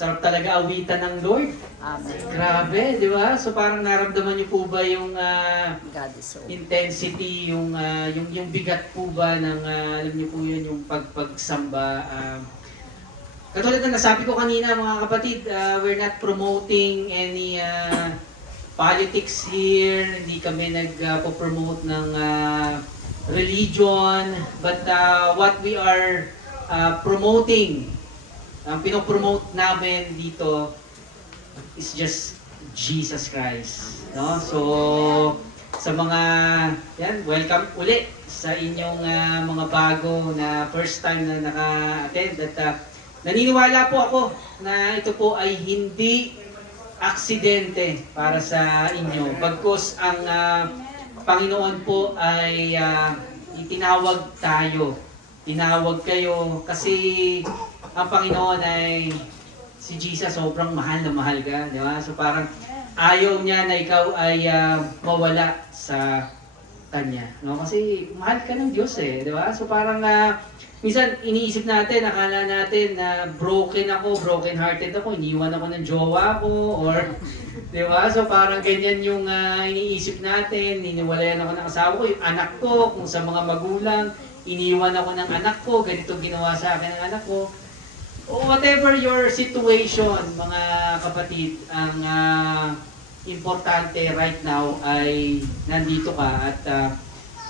Sarap talaga awitan ng Lord. Amen. Grabe, di ba? So parang naramdaman niyo po ba yung God is so. intensity, yung bigat po ba ng alam niyo po yun, yung pagpagsamba. Katulad ng nasabi ko kanina mga kapatid, we're not promoting any politics here, hindi kami nagpo-promote ng religion, but what we are promoting, ang pinopromote namin dito is just Jesus Christ. No? So, sa mga, yan, welcome uli sa inyong mga bago na first time na naka-attend. At naniniwala po ako na ito po ay hindi aksidente para sa inyo. Bagkus ang Panginoon po ay itinawag tayo. Tinawag kayo kasi ang Panginoon ay si Jesus, sobrang mahal na mahal ka, di ba? So parang ayaw niya na ikaw ay mawala sa Kanya. No? Kasi mahal ka ng Diyos eh, di ba? So parang minsan iniisip natin, akala natin na broken hearted ako, iniwan ako ng jowa ko, or di ba? So parang ganyan yung iniisip natin, iniwalayan ako ng asawa ko, yung anak ko, kung sa mga magulang, iniwan ako ng anak ko, ganito ginawa sa akin ng anak ko. O whatever your situation, mga kapatid, ang importante right now ay nandito ka at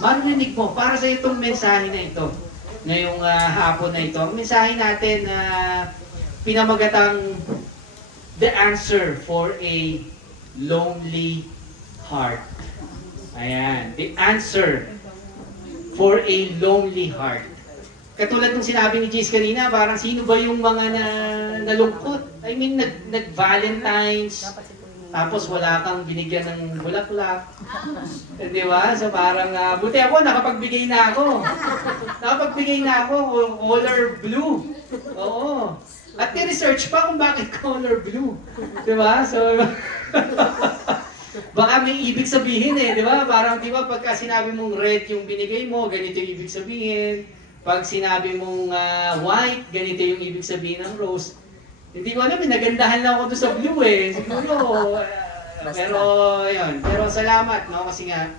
marinig mo para sa itong mensahe na ito, ngayong hapon na ito. Ang mensahe natin na pinamagatang The Answer for a Lonely Heart. Ayan, The Answer for a Lonely Heart. Katulad ng sinabi ni Jace kanina, parang sino ba yung mga nalungkot? I mean, nag-Valentine's, tapos wala kang binigyan ng bulaklak. Di ba? So parang, buti ako, nakapagbigay na ako. Nakapagbigay na ako, color blue. Oo. At ni-research pa kung bakit color blue. Di ba? So, baka may ibig sabihin eh, di ba? Parang, di ba, pagka sinabi mong red yung binigay mo, ganito yung ibig sabihin. Pag sinabi mong white, ganito yung ibig sabihin ng rose. Hindi ko alam, nagandahan lang ako doon sa blue eh. Siguro, pero yun. Pero salamat, no? Kasi nga,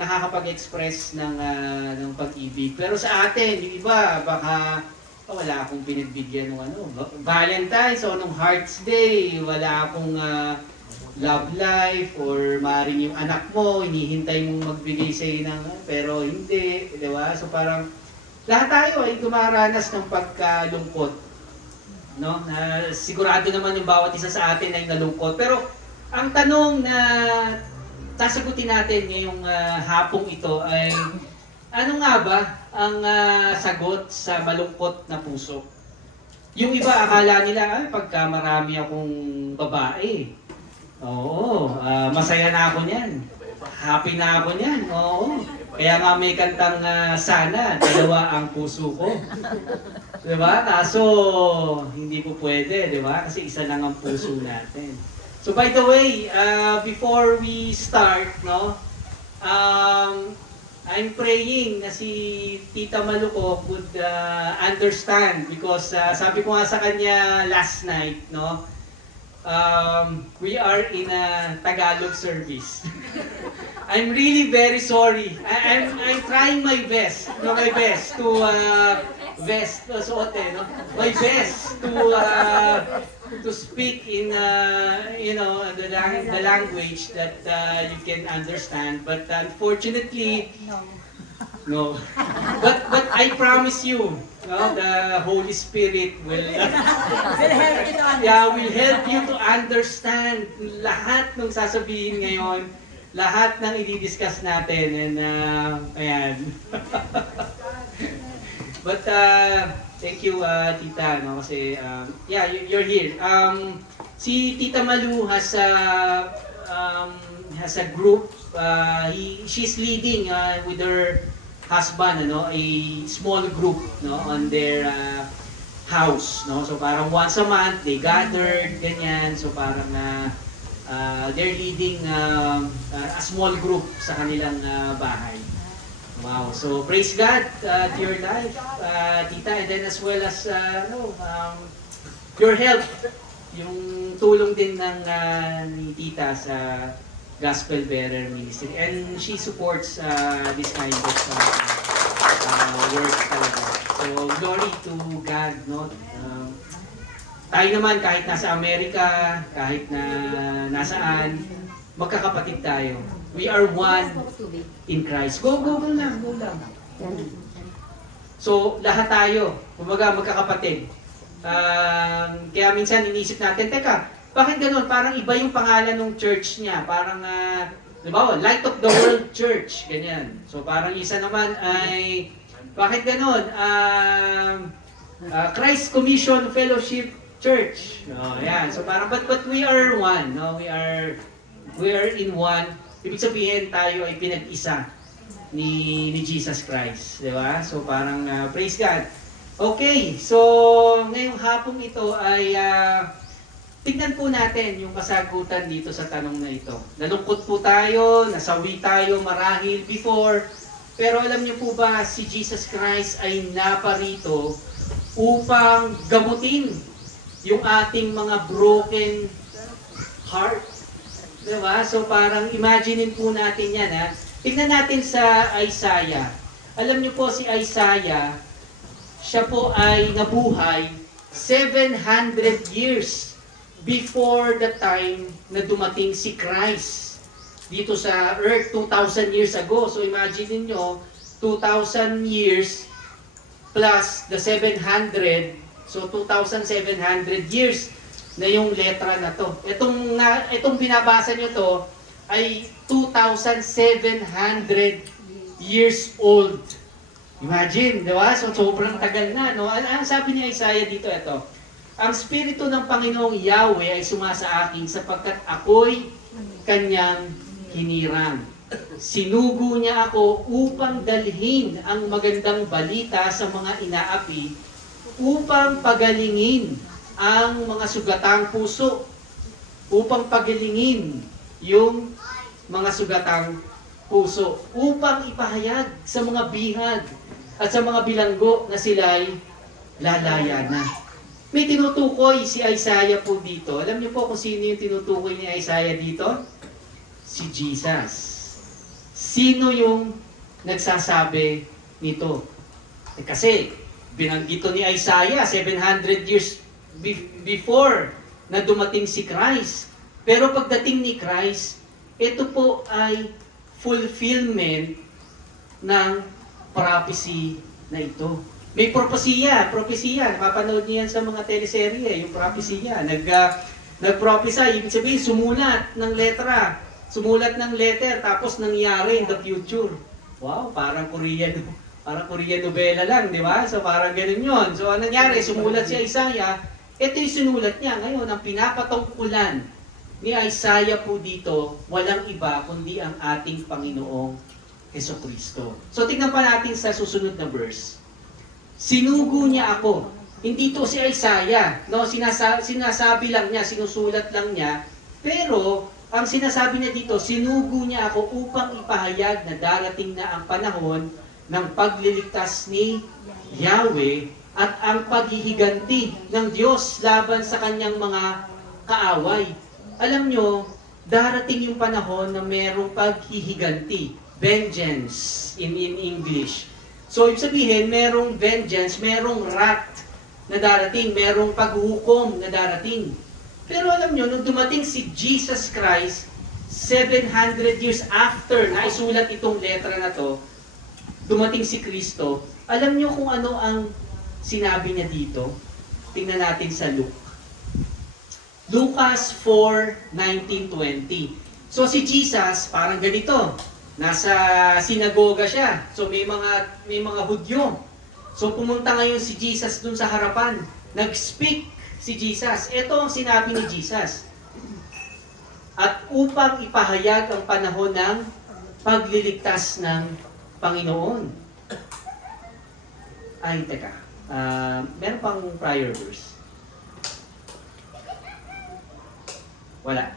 nakakapag-express ng pag-ibig. Pero sa atin, yung iba, baka wala akong pinagbigyan ng Valentine's o nung Hearts Day, wala akong love life, or maaaring yung anak mo, hinihintay mong magbigay sa'yo ng, pero hindi, di ba? So parang, lahat tayo ay dumaranas ng pagkalungkot. No? Na sigurado naman yung bawat isa sa atin ay nalungkot. Pero ang tanong na sasagutin natin ngayong hapong ito ay ano nga ba ang sagot sa malungkot na puso? Yung iba akala nila, pagka marami akong babae, oo, masaya na ako niyan. Happy na ako niyan. Oo. Kaya nga may kantang sana, dalawa ang puso ko. Diba? Kaso, hindi po pwede, di ba? Kasi isa lang ang puso natin. So by the way, before we start, no, I'm praying na si Tita Maluko would understand because sabi ko nga sa kanya last night, no, we are in a Tagalog service. I'm really very sorry. I'm trying my best, no, my best to my best to speak in the language that you can understand. But unfortunately, no. But I promise you, no, the Holy Spirit will will help you to understand lahat ng sasabihin ngayon, lahat ng i-discuss natin, and ayan. But thank you, Tita, no, kasi yeah, you're here. Si Tita Malu has a group. She's leading with her husband, a small group, no, on their house, no. So parang once a month they gathered, ganyan. So parang they're leading a small group sa kanilang bahay. Wow. So praise God to your life, Tita, and then as well as your help, yung tulong din ng ni Tita sa Gospel Bearer Ministry. And she supports this kind of work talaga. So, glory to God, no? Tayo naman, kahit nasa Amerika, kahit na nasaan, magkakapatid tayo. We are one in Christ. Go lang. So, lahat tayo, kumbaga magkakapatid. Kaya minsan inisip natin, teka, bakit ganun? Parang iba yung pangalan ng church niya. Parang, di ba, Light of the World Church, ganyan. So, parang isa naman ay, bakit ganun? Christ Commission Fellowship Church. No, yan. So, parang, but we are one. No? We are in one. Ibig sabihin, tayo ay pinag-isa ni Jesus Christ. Di ba? So, parang, praise God. Okay, so ngayong hapong ito ay tignan po natin yung kasagutan dito sa tanong na ito. Nalungkot po tayo, nasawi tayo marahil before, pero alam niyo po ba si Jesus Christ ay naparito upang gamutin yung ating mga broken heart. Diba? So parang imaginein po natin yan. Ha? Tignan natin sa Isaiah. Alam niyo po si Isaiah, siya po ay nabuhay 700 years before the time na dumating si Christ dito sa earth 2,000 years ago. So imagine niyo 2,000 years plus the 700, so 2,700 years na yung letra na to. Itong binabasa niyo to ay 2,700 years old. Imagine, di ba? So, sobrang tagal na, no? Ang sabi ni Isaiah dito, ito, ang Espiritu ng Panginoong Yahweh ay sumasa akin sapagkat ako'y kanyang hinirang. Sinugo niya ako upang dalhin ang magandang balita sa mga inaapi, upang pagalingin ang mga sugatang puso, upang pagalingin yung mga sugatang puso, upang ipahayag sa mga bihag at sa mga bilanggo na sila'y lalaya na. May tinutukoy si Isaiah po dito. Alam niyo po kung sino yung tinutukoy ni Isaiah dito? Si Jesus. Sino yung nagsasabi nito? Kasi binanggit ni Isaiah 700 years before na dumating si Christ. Pero pagdating ni Christ, ito po ay fulfillment ng prophecy na ito. May propesya, napapanood niyo yan sa mga teleserye, yung propesya. Nag-prophesy, ibig sabihin, sumulat ng letter, tapos nangyari in the future. Wow, parang Korean novela lang, di ba? So parang ganun yun. So anong nangyari, sumulat si Isaiah, ito yung sinulat niya. Ngayon, ang pinapatungkulan ni Isaiah po dito, walang iba kundi ang ating Panginoong Jesucristo. So tingnan pa natin sa susunod na verse. Sinugo niya ako. Hindi to si Isaiah, no? Sinasabi lang niya, sinusulat lang niya. Pero ang sinasabi niya dito, sinugo niya ako upang ipahayag na darating na ang panahon ng pagliligtas ni Yahweh at ang paghihiganti ng Diyos laban sa kanyang mga kaaway. Alam nyo, darating yung panahon na merong paghihiganti. Vengeance in English. So, ibig sabihin, merong vengeance, merong wrath na darating, merong paghukom na darating. Pero alam nyo, nung dumating si Jesus Christ, 700 years after na isulat itong letra na to, dumating si Kristo, alam nyo kung ano ang sinabi niya dito? Tingnan natin sa Luke. Lucas 4:19-20. So si Jesus, parang ganito. Nasa sinagoga siya. So may mga Hudyo. So pumunta ngayon si Jesus dun sa harapan. Nag-speak si Jesus. Ito ang sinabi ni Jesus. At upang ipahayag ang panahon ng pagliligtas ng Panginoon. Ay, teka. Meron pang prior verse. Wala.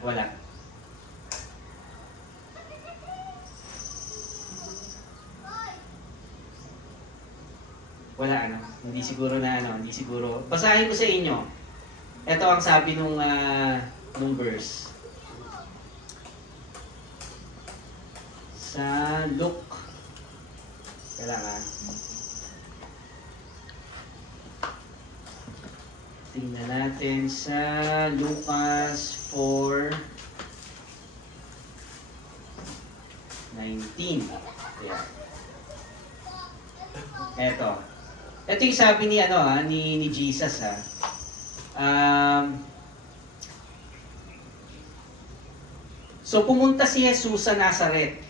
Wala, hindi siguro. Basahin ko sa inyo. Ito ang sabi nung verse. Sa Luke. Kailangan. Tingnan natin sa Lucas 4:19. Ayan. Ito. Ito yung sabi ni Jesus ha. So pumunta si Jesus sa Nazaret,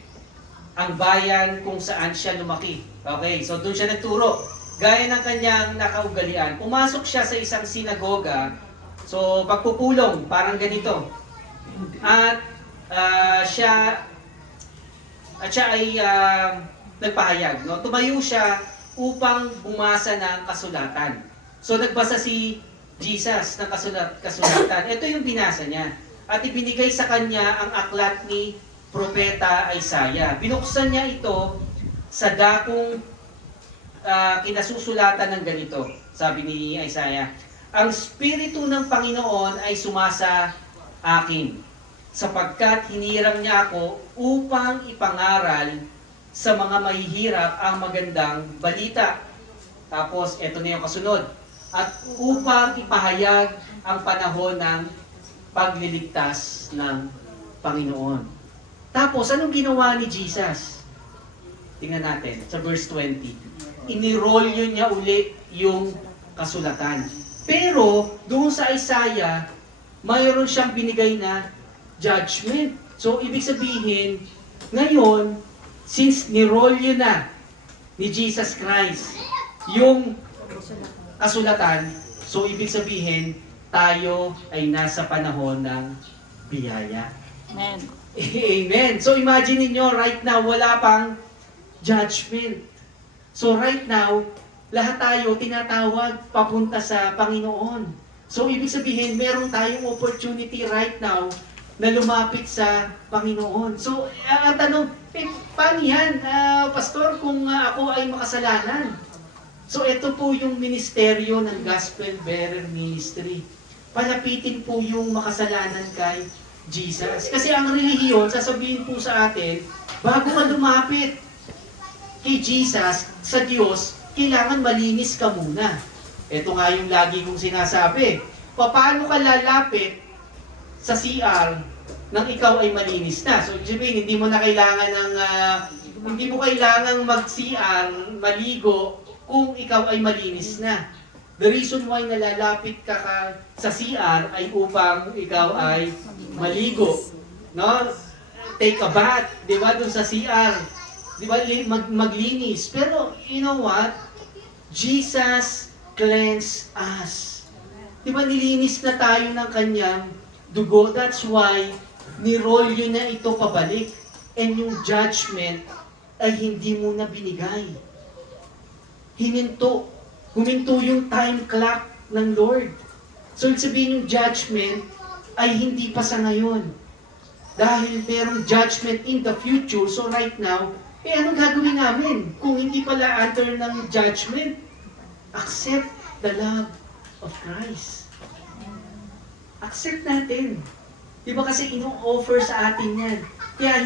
ang bayan kung saan siya lumaki. Okay, so doon siya nagturo. Gaya ng kanyang nakaugalian, pumasok siya sa isang sinagoga. So pagpupulong, parang ganito. At siya ay nagpahayag. No? Tumayo siya upang bumasa ng kasulatan. So nagbasa si Jesus ng kasulatan. Ito yung binasa niya. At ibinigay sa kanya ang aklat ni Propeta Isaiah. Binuksan niya ito sa dakong kinasusulatan ng ganito. Sabi ni Isaiah, ang Espiritu ng Panginoon ay sumasa akin, sapagkat hinirang niya ako upang ipangaral sa mga mahihirap ang magandang balita. Tapos, eto na yung kasunod. At upang ipahayag ang panahon ng pagliligtas ng Panginoon. Tapos, anong ginawa ni Jesus? Tingnan natin sa verse 20. Inirolyo niya uli yung kasulatan. Pero, doon sa Isaiah, mayroon siyang binigay na judgment. So, ibig sabihin, ngayon, since nirolyo na ni Jesus Christ yung kasulatan, so ibig sabihin, tayo ay nasa panahon ng biyaya. Amen. Amen. So imagine niyo right now, wala pang judgment. So right now, lahat tayo tinatawag papunta sa Panginoon. So ibig sabihin, meron tayong opportunity right now na lumapit sa Panginoon. So ang tanong, paano yan, Pastor, kung ako ay makasalanan? So ito po yung ministeryo ng Gospel Bearer Ministry. Palapitin po yung makasalanan kay Jesus. Kasi ang relihiyon, sasabihin po sa atin, bago ka lumapit kay Jesus, sa Diyos, kailangan malinis ka muna. Ito nga yung lagi kong sinasabi. Paano ka lalapit sa CR nang ikaw ay malinis na? So, sabihin, hindi mo kailangang mag-CR, maligo, kung ikaw ay malinis na. The reason why nalalapit ka sa CR ay upang ikaw ay maligo. No? Take a bath, di ba, dun sa CR. Di ba, maglinis. Pero, you know what? Jesus cleansed us. Di ba, nilinis na tayo ng kanyang dugo. That's why, nirolyo na ito pabalik. And yung judgment ay hindi mo na binigay. Huminto yung time clock ng Lord. So, ibig sabihin yung judgment ay hindi pa sa ngayon. Dahil merong judgment in the future, so right now, anong gagawin namin? Kung hindi pala under ng judgment, accept the love of Christ. Accept natin. Diba kasi ino-offer sa atin yan. Kaya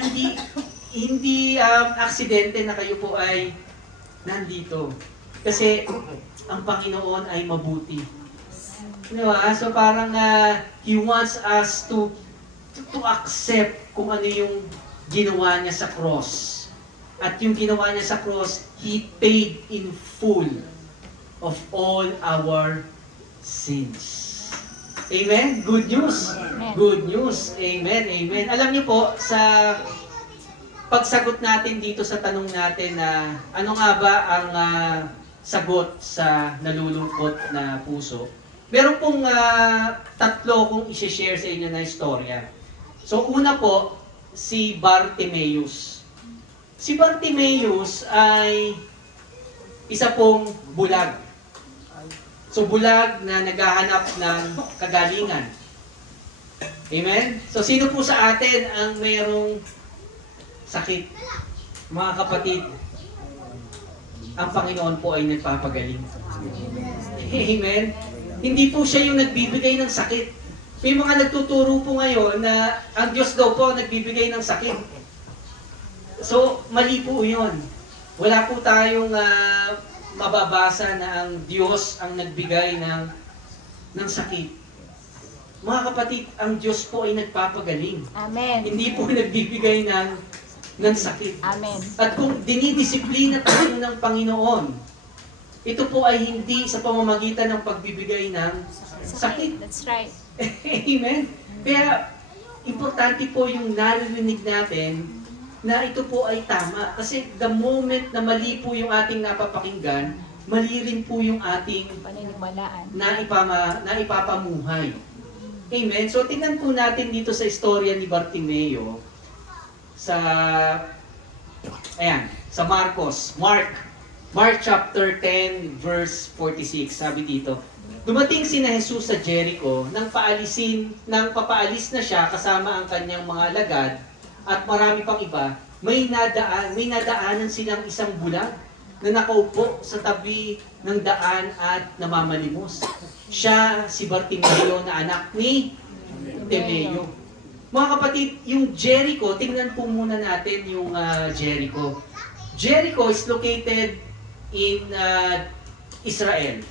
hindi aksidente na kayo po ay nandito. Kasi ang Panginoon ay mabuti. Diba? So parang He wants us to accept kung ano yung ginawa niya sa cross. At yung ginawa niya sa cross, He paid in full of all our sins. Amen? Good news? Amen. Good news. Amen. Amen. Alam niyo po, sa pagsagot natin dito sa tanong natin na ano nga ba ang sagot sa nalulungkot na puso, meron pong tatlo kong i-share sa inyo na istorya. So una po, si Bartimaeus. Si Bartimaeus ay isa pong bulag. So bulag na naghahanap ng kagalingan. Amen? So sino po sa atin ang mayroong sakit? Mga kapatid, ang Panginoon po ay nagpapagaling. Amen? Hindi po siya yung nagbibigay ng sakit. May mga nagtuturo po ngayon na ang Diyos daw po nagbibigay ng sakit. So, mali po yun. Wala po tayong mababasa na ang Diyos ang nagbigay ng sakit. Mga kapatid, ang Diyos po ay nagpapagaling. Amen. Hindi po nagbibigay ng sakit. Amen. At kung dinidisiplina tayo ng Panginoon, ito po ay hindi sa pamamagitan ng pagbibigay ng sakit. That's right. Amen? Kaya, importante po yung narinig natin na ito po ay tama. Kasi the moment na mali po yung ating napapakinggan, mali rin po yung ating Paniniwalaan. naipapamuhay. Amen? So, tingnan po natin dito sa istorya ni Bartimeo sa Mark chapter 10 verse 46. Sabi dito, dumating si Jesus sa Jericho nang papaalis na siya kasama ang kanyang mga lagad at marami pang iba. May nadaanan silang isang bulag na nakaupo sa tabi ng daan at namamalimos. Siya si Bartimeo na anak ni Timeo. Mga kapatid, yung Jericho, tingnan po muna natin yung Jericho. Jericho is located in Israel.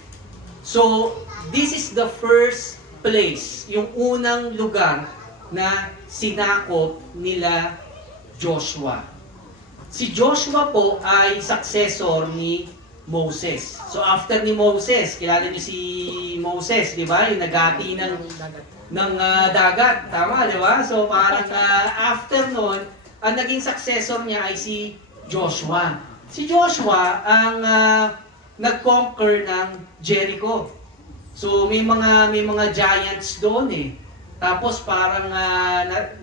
So, this is the first place, yung unang lugar na sinakop nila Joshua. Si Joshua po ay successor ni Moses. So after ni Moses, kilala niyo si Moses, di ba? Yung nagati ng dagat, tama, di ba? So parang after nun, ang naging successor niya ay si Joshua. Si Joshua ang nag-conquer ng Jericho. So may mga giants doon eh. Tapos parang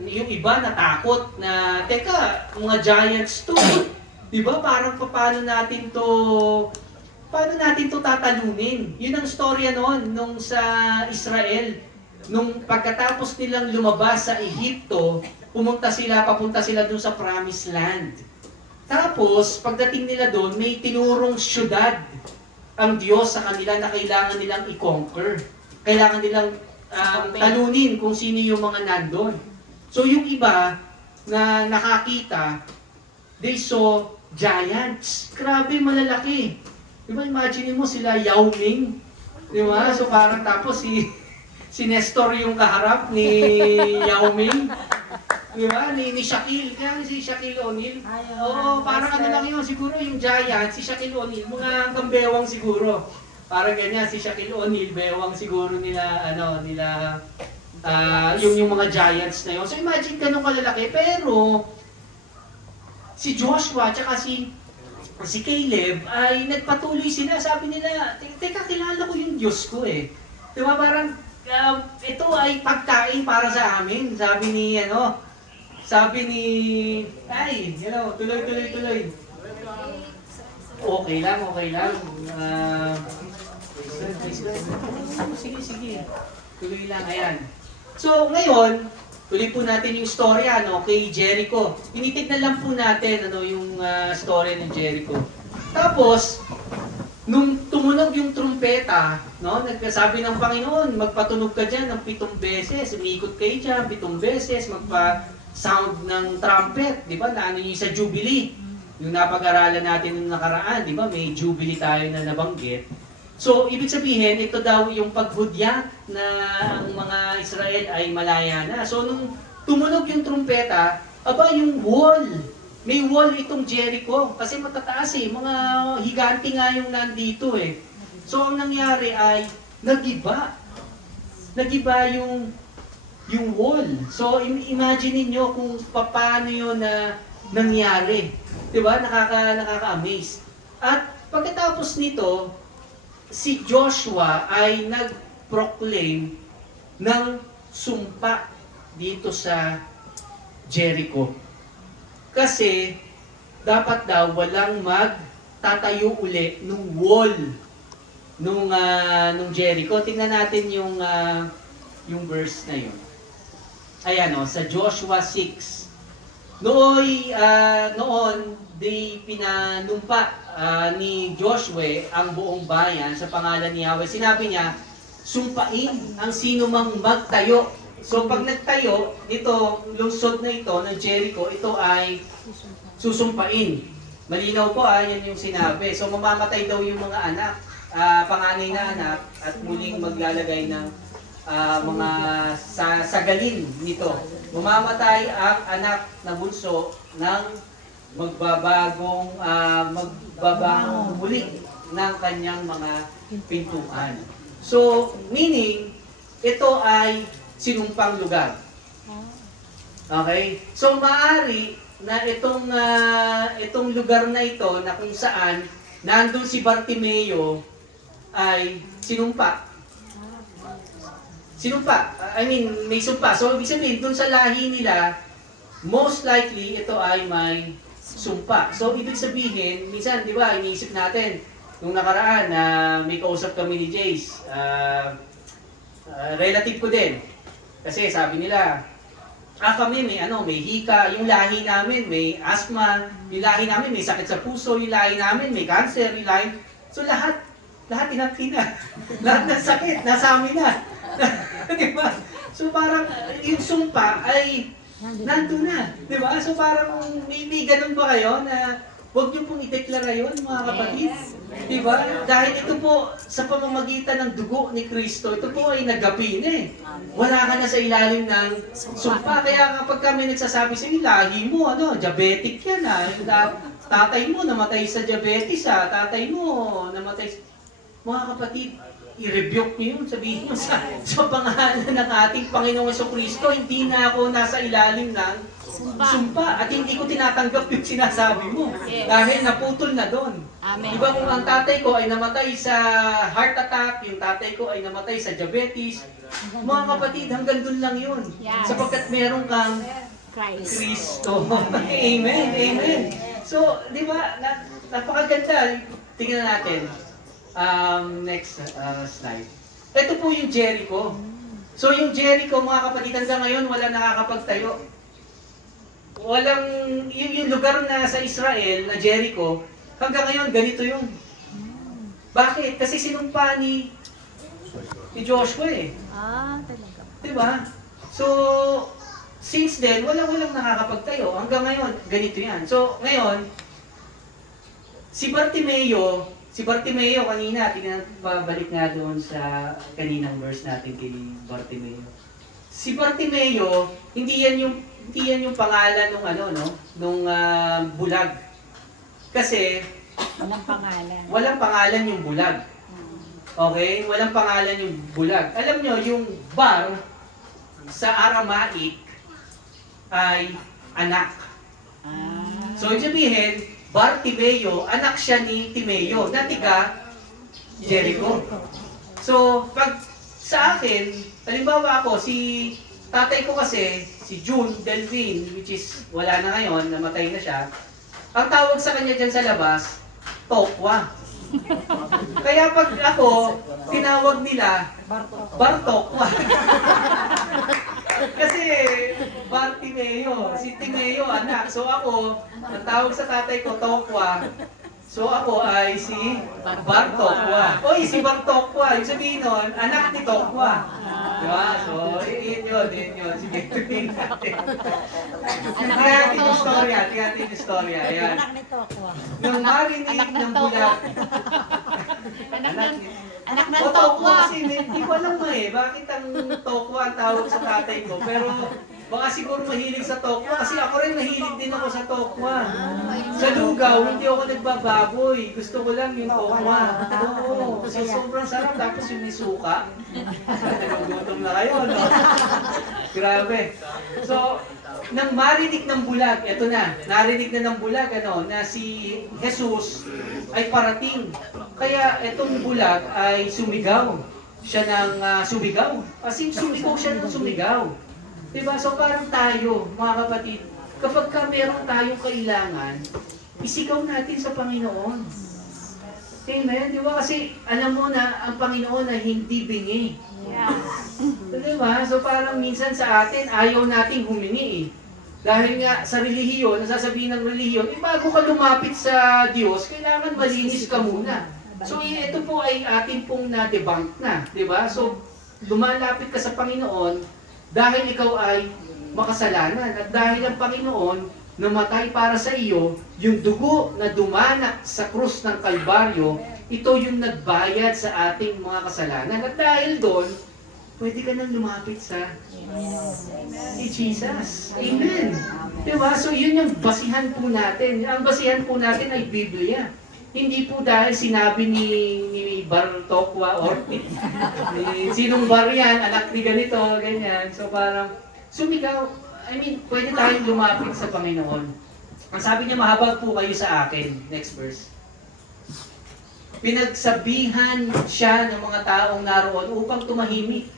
yung iba natakot na, teka, mga giants to. Di ba? Parang paano natin to tatalunin? Yun ang storya noon, nung sa Israel. Nung pagkatapos nilang lumabas sa Ehipto, papunta sila dun sa Promised Land. Tapos, pagdating nila doon, may tinurong syudad ang Diyos sa kanila na kailangan nilang i-conquer. Kailangan nilang talunin kung sino yung mga nandun. So yung iba na nakakita, they saw giants. Grabe, malalaki. Di ba, imagine mo sila Yao Ming. Di ba? So parang tapos si Nestor yung kaharap ni Yao Ming. Di ba? Ni Shaquille. Kaya si Shaquille O'Neal. Oo, parang ano lang yun. Siguro yung giant, si Shaquille O'Neal, mga kambewang siguro. Parang ganyan, si Shaquille O'Neal, bewang siguro nila, yung mga giants na yun. So imagine ganun kalalaki. Pero, si Joshua, tsaka si Caleb, ay nagpatuloy sila. Sabi nila, teka, kilala ko yung Diyos ko eh. Diba, parang, ito ay pagkain para sa amin. Sabi ni, tuloy. Okay lang. Sige. Tuloy lang, ayan. So, ngayon, tuloy po natin yung storya kay Jericho. Tinitignan lang po natin yung storya ng Jericho. Tapos, nung tumunog yung trumpeta, nagsasabi ng Panginoon, magpatunog ka dyan ng 7 beses, umikot kayo dyan 7 beses, magpa-sound ng trumpet, di ba? Na yung sa Jubilee. Yung napag-aralan natin nung nakaraan, di ba? May Jubilee tayo na nabanggit. So, ibig sabihin, ito daw yung paghudyak na ang mga Israel ay malaya na. So, nung tumunog yung trumpeta, yung wall. May wall itong Jericho. Kasi matataas mga higanti nga yung nandito eh. So, ang nangyari ay, nagiba. Nagiba yung wall. So, imagine niyo kung paano yun na nangyari. Diba? Nakaka-amaze. At pagkatapos nito, si Joshua ay nag-proclaim ng sumpa dito sa Jericho. Kasi dapat daw walang magtatayo uli nung wall nung Jericho. Tingnan natin yung verse na yun. Ayan sa Joshua 6. Noon, pinanumpa ni Joshua ang buong bayan sa pangalan ni Yahweh. Sinabi niya, sumpain ang sino mang magtayo. So pag nagtayo, ito, lungsod na ito ng Jericho, ito ay susumpain. Malinaw po yan yung sinabi. So mamamatay daw yung mga anak, panganay na anak, at muling maglalagay ng mga sagalin nito. Mamamatay ang anak na bunso ng magbabagong muli ng kanyang mga pintuan. So, meaning, ito ay sinumpang lugar. Okay? So, maari na itong lugar na ito na kung saan nandun si Bartimeo ay sinumpa. Sinumpa. I mean, may sumpa. So, ibig sabihin, dun sa lahi nila, most likely, ito ay may sumpa. So, ibig sabihin, minsan, di ba, iniisip natin, nung nakaraan na may kausap kami ni Jace, relative ko din. Kasi sabi nila, kami may hika, yung lahi namin may asthma, yung lahi namin may sakit sa puso, yung lahi namin may cancer, yung lahi... So, lahat inakti na. Lahat ng sakit, nasa amin na. Diba? So parang yung sumpa ay nandun na. Diba? So parang may ganun ba kayo na huwag niyo pong ideklara yun, mga kapatid? Diba? Dahil ito po sa pamamagitan ng dugo ni Kristo, ito po ay nagapi na eh. Wala ka na sa ilalim ng sumpa. Kaya kapag kami nagsasabi sa lahi mo, diabetic yan tatay mo namatay sa diabetes tatay mo namatay mga kapatid, i-rebuke niyo yun, sabihin niyo sa pangalan ng ating Panginoong Jesucristo, hindi na ako nasa ilalim ng sumpa at hindi ko tinatanggap yung sinasabi mo. Yes. Dahil naputol na doon. Amen. Diba kung ang tatay ko ay namatay sa heart attack, yung tatay ko ay namatay sa diabetes, mga kapatid, hanggang doon lang yun. Yes. Sapagkat meron kang Kristo. Amen. Amen. So, di ba, napakaganda. Tingnan natin. Next slide. Ito po yung Jericho. So yung Jericho, mga kapatid, hanggang ngayon wala nakakapagtayo. Walang, yung lugar na sa Israel, na Jericho, hanggang ngayon ganito yung. Bakit? Kasi sinumpa ni Joshua eh. Talaga. Diba? So, since then, walang nakakapagtayo. Hanggang ngayon, ganito yan. So, ngayon, si Bartimeo kanina, babalik nga doon sa kaninang verse natin kay Bartimeo. Si Bartimeo, hindi yan yung pangalan nung bulag. Kasi walang pangalan yung bulag. Okay? Walang pangalan yung bulag. Alam nyo, yung bar sa Aramaic ay anak. So, ibig sabihin, Bartimeo, anak siya ni Timeo, na tiga Jericho. So, pag sa akin, halimbawa ako, si tatay ko kasi, si June Delvin, which is wala na ngayon, namatay na siya, ang tawag sa kanya dyan sa labas, Tokwa. Kaya pag ako, tinawag nila, Bartokwa. Kasi Bartimeo, si Timeo anak. So ako, ang tawag sa tatay ko, Tokwa. So ako ay si Bartokwa. Oy, si Bartokwa. Yung sabihin nun, anak ni Tokwa. Diba? So, yun yun. Sige, tingnan natin. Tingnan natin yung storya. Ayan. Anak ni Tokwa. Nung marinig ng bulag. Anak ng Tokwa. Tokwa. Kasi hindi ko alam bakit ang Tokwa ang tawag sa tatay ko. Pero baka siguro mahilig sa Tokwa. Kasi ako rin mahilig din ako sa Tokwa. Sa lugaw, hindi ako nagbababoy. Gusto ko lang yung Tokwa. Oo. Kasi sobrang sarap. Tapos yung may suka. Nagugutom na kayo, no? Grabe. So, nang marinig ng bulag, eto na, narinig na ng bulag, na si Jesus ay parating. Kaya itong bulag ay sumigaw. Siya ng sumigaw. Kasi sumigaw siya ng sumigaw. Diba? So parang tayo, mga kapatid, kapag meron tayong kailangan, isigaw natin sa Panginoon. Amen? Diba? Kasi alam mo na ang Panginoon na hindi bingi. Diba? So parang minsan sa atin, ayaw nating humingi . Dahil nga sa relihiyon, nasasabihin ng relihiyon, bago ka lumapit sa Diyos, kailangan malinis ka muna. So ito po ay atin pong na-debunk na, di ba? So lumalapit ka sa Panginoon dahil ikaw ay makasalanan at dahil ang Panginoon namatay para sa iyo, yung dugo na dumanak sa krus ng Kalbaryo, ito yung nagbayad sa ating mga kasalanan. At dahil doon, pwede ka nang lumapit sa si Jesus. Amen. Diba? So yun yung basihan po natin. Ang basihan po natin ay Biblia. Hindi po dahil sinabi ni Bar Tokwa or ni sinong bar yan, anak ni ganito, ganyan. So parang sumigaw. Pwede tayong lumapit sa Panginoon. Ang sabi niya, mahabag po kayo sa akin. Next verse. Pinagsabihan siya ng mga taong naroon upang tumahimik.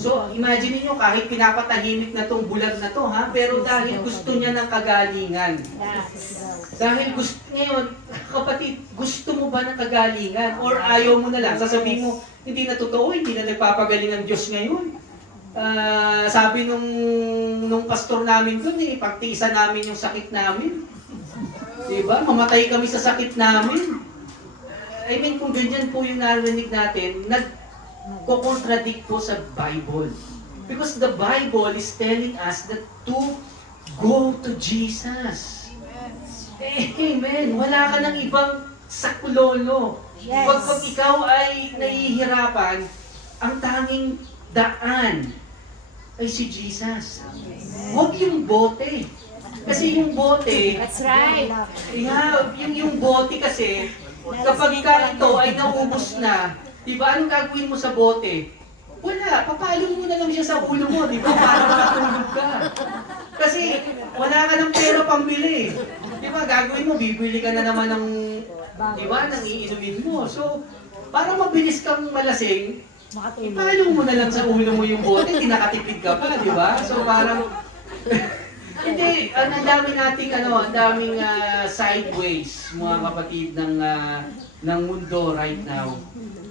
So, imagine niyo kahit pinapatahimik na tong bulag na to, ha? Pero dahil gusto niya ng kagalingan. Dahil gusto, ngayon, kapatid, gusto mo ba ng kagalingan? Or ayaw mo na lang? Sasabihin mo, hindi na totoo, hindi na nagpapagaling ang Diyos ngayon. Sabi nung pastor namin dun, pagtiisan namin yung sakit namin. Diba? Mamatay kami sa sakit namin. Kung ganyan po yung narinig natin, nagko-contradict po sa Bible. Because the Bible is telling us that to go to Jesus. Amen. Wala ka ng ibang sakulolo. Yes. Pag ikaw ay nahihirapan, ang tanging daan ay si Jesus. Huwag yung bote. Kasi yung bote, That's right. yung bote kasi, kapag ito ay naubos na, di ba, anong gagawin mo sa bote? Wala, papalong mo na lang siya sa ulo mo, di ba, para makatulog ka. Kasi wala ka ng pera pambili. Di ba, gagawin mo, bibili ka na naman ng, di ba, ng iinumin mo. So, para mabilis kang malasing, ipalong mo na lang sa ulo mo yung bote, tinakatipid ka pa, di ba? So parang, hindi, ang dami nating, ang daming sideways, mga kapatid ng mundo right now.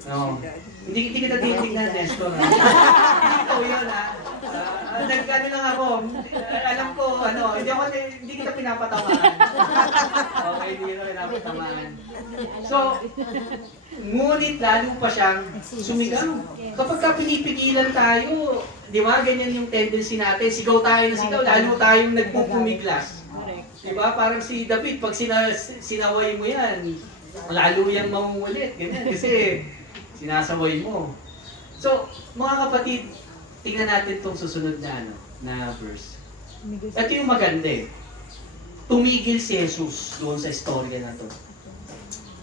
No. Hindi kita titignan, Nestor. Ito yun, nagkano lang ako, alam ko, hindi kita pinapatamaan. Okay, hindi kita pinapatamaan. So, ngunit lalo pa siyang sumigaw. Kapag ka pinipigilan tayo, di ba, ganyan yung tendency natin, sigaw tayo na sigaw, lalo tayong nagpupumiglas. Di ba, parang si David, pag sinaway mo yan, lalo yung mamulit, ganyan, kasi sinasaway mo. So, mga kapatid, tingnan natin itong susunod na verse. Ito yung maganda eh. Tumigil si Jesus doon sa istorya na to.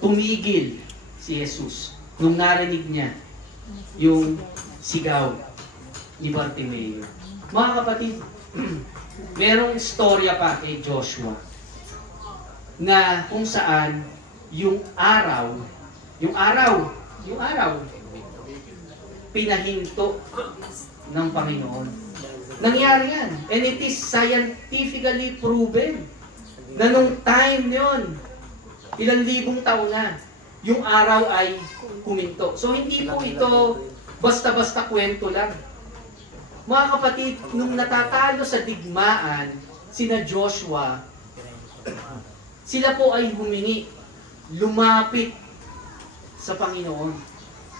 Tumigil si Jesus nung narinig niya yung sigaw ni Bartimeo. Mga kapatid, merong istorya pa kay Joshua na kung saan yung araw pinahinto ng Panginoon. Nangyari yan. And it is scientifically proven na nung time yon, ilang libong taon na, yung araw ay huminto. So hindi po ito basta-basta kwento lang. Mga kapatid, nung natatalo sa digmaan, sina Joshua, sila po ay humingi, lumapit sa Panginoon.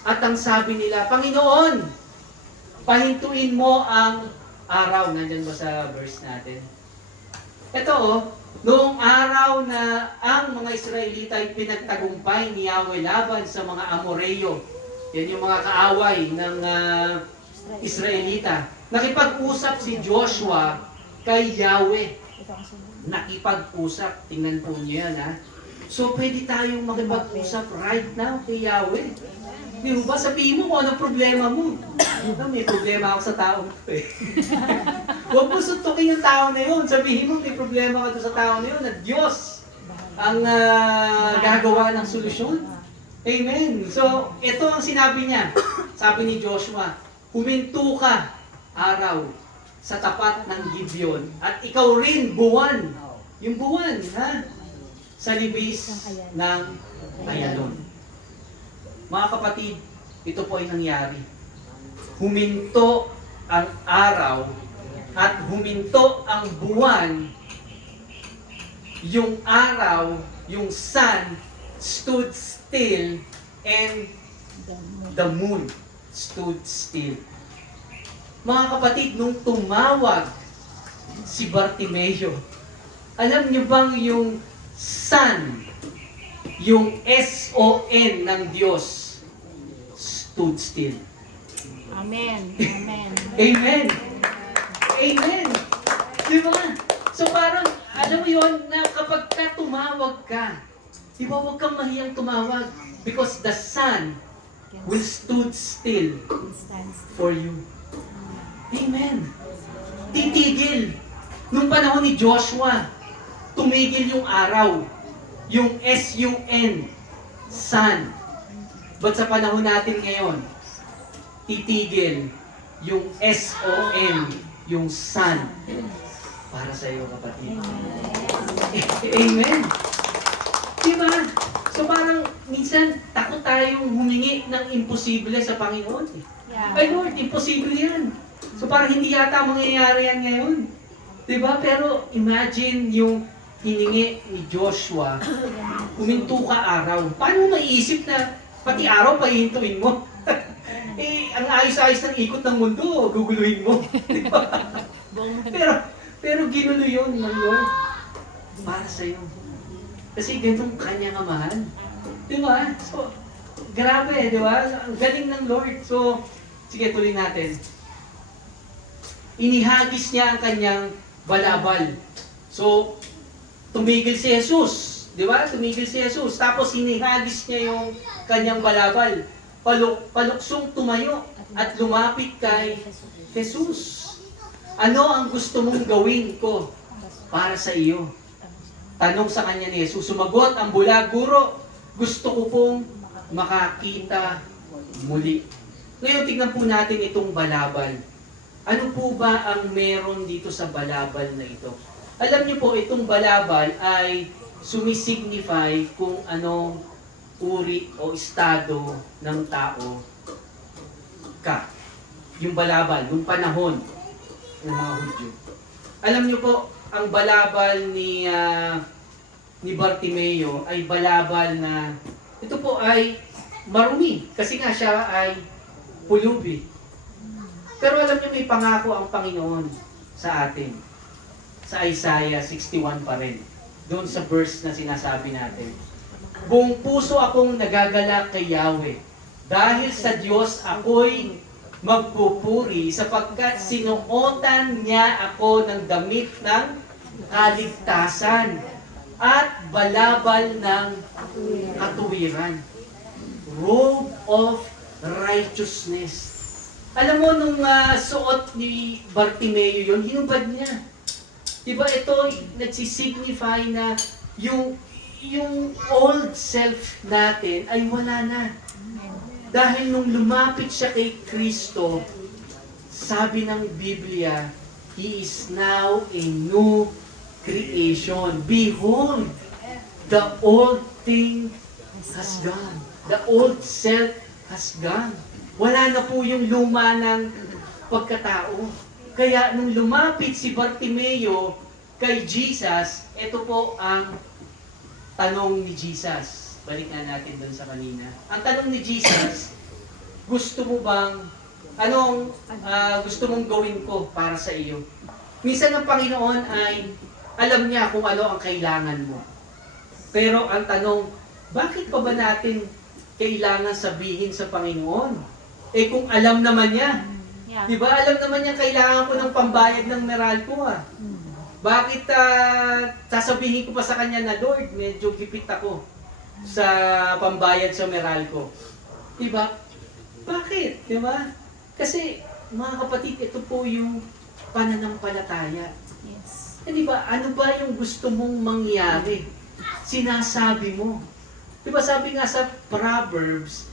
At ang sabi nila, Panginoon, pahintuin mo ang araw. Nandyan ba sa verse natin? Ito noong araw na ang mga Israelita ay pinagtagumpay ni Yahweh laban sa mga Amoreo. Yan yung mga kaaway ng Israelita. Nakipag-usap si Joshua kay Yahweh. Nakipag-usap. Tingnan po niyo yan, ha? So, pwede tayong makipag-usap right now kay Yahweh. Di ba? Sabihin mo kung anong problema mo. May problema ako sa taong ito eh. Huwag mo suntukin yung tao na yun. Sabihin mo may problema ka sa tao na yun at Diyos ang gagawa ng solusyon. Amen. So, ito ang sinabi niya. Sabi ni Joshua, huminto ka araw sa tapat ng Gibeon at ikaw rin buwan. Yung buwan, ha? Sa libis ng Ayalon. Mga kapatid, ito po ay nangyari. Huminto ang araw at huminto ang buwan. Yung araw, yung sun, stood still and the moon stood still. Mga kapatid, nung tumawag si Bartimeo, alam niyo bang yung sun, yung S-O-N ng Diyos, stood still. Amen. Amen. Amen. Amen. Di ba? So parang, alam mo yun, na kapag ka tumawag ka, di ba huwag kang mahiyang tumawag because the sun will stood still for you. Amen. Titigil. Nung panahon ni Joshua, tumigil yung araw. Yung S-U-N, sun. But sa panahon natin ngayon, titigil yung S-O-N, yung sun. Para sa iyo, kapatid. Amen. Diba? So parang minsan takot tayong humingi ng imposible sa Panginoon. Yeah. Ay Lord, imposible yan. So parang hindi yata mangyayari yan ngayon. Diba? Pero imagine yung hiningi ni Joshua, huminto ka araw. Paano mo maiisip na pati araw pahihintuin mo? Ang ayos-ayos ng ikot ng mundo, guguluhin mo. Diba? Pero ginulo yun ng Lord para sa'yo. Kasi ganitong kanyang amahan. Diba? So, grabe, diba? Ang galing ng Lord. So, sige, tuloy natin. Inihagis niya ang kanyang balabal. So, tumigil si Jesus. Diba? Tumigil si Jesus. Tapos, inihagis niya yung kanyang balabal. Paluksong tumayo at lumapit kay Jesus. Ano ang gusto mong gawin ko para sa iyo? Tanong sa kanya ni Jesus. Sumagot ang bulag, Guro, gusto ko pong makakita muli. Ngayon, tignan po natin itong balabal. Ano po ba ang meron dito sa balabal na ito? Alam niyo po, itong balabal ay sumisignify kung anong uri o estado ng tao ka. Yung balabal, yung panahon ng mga Hudyo. Alam niyo po, ang balabal ni Bartimeo ay balabal na ito po ay marumi kasi nga siya ay pulubi. Pero alam niyo may pangako ang Panginoon sa atin. Sa Isaiah 61 pa rin. Doon sa verse na sinasabi natin. Buong puso akong nagagalak kay Yahweh. Dahil sa Diyos ako'y magpupuri sapagkat sinuotan niya ako ng damit ng kaligtasan at balabal ng katuwiran. Robe of righteousness. Alam mo, nung suot ni Bartimeo yun, hinubad niya. Diba ito, nagsisignify na yung old self natin ay wala na. Dahil nung lumapit siya kay Kristo, sabi ng Biblia, He is now a new creation. Behold, the old thing has gone. The old self has gone. Wala na po yung luma ng pagkatao. Kaya nung lumapit si Bartimeo kay Jesus, ito po ang tanong ni Jesus. Balik na natin doon sa kanina. Ang tanong ni Jesus, gusto mo bang, gusto mong gawin ko para sa iyo? Minsan ang Panginoon ay alam niya kung ano ang kailangan mo. Pero ang tanong, bakit pa ba natin kailangan sabihin sa Panginoon? Eh kung alam naman niya, Yeah. di ba alam naman niya kailangan ko ng pambayad ng Meralco ah. Bakit sasabihin ko pa sa kanya na, Lord, medyo gipit ako sa pambayad sa Meralco. Diba? Bakit? Diba? Kasi, mga kapatid, ito po yung pananampalataya. Yes. Eh, diba? Ano ba yung gusto mong mangyari? Sinasabi mo. Diba sabi nga sa Proverbs,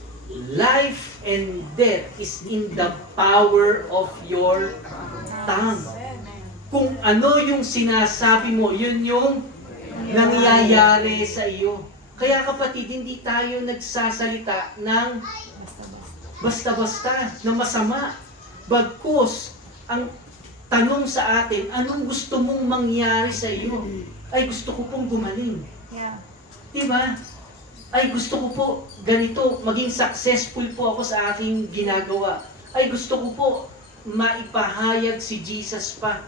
life and death is in the power of your tongue. Kung ano yung sinasabi mo, yun yung nangyayari sa iyo. Kaya kapatid, hindi tayo nagsasalita ng basta-basta, na masama. Bagkus, ang tanong sa atin, anong gusto mong mangyari sa iyo? Ay, gusto ko pong gumaling. Yeah. Diba? Ay, gusto ko po ganito, maging successful po ako sa aking ginagawa. Ay, gusto ko po maipahayag si Jesus pa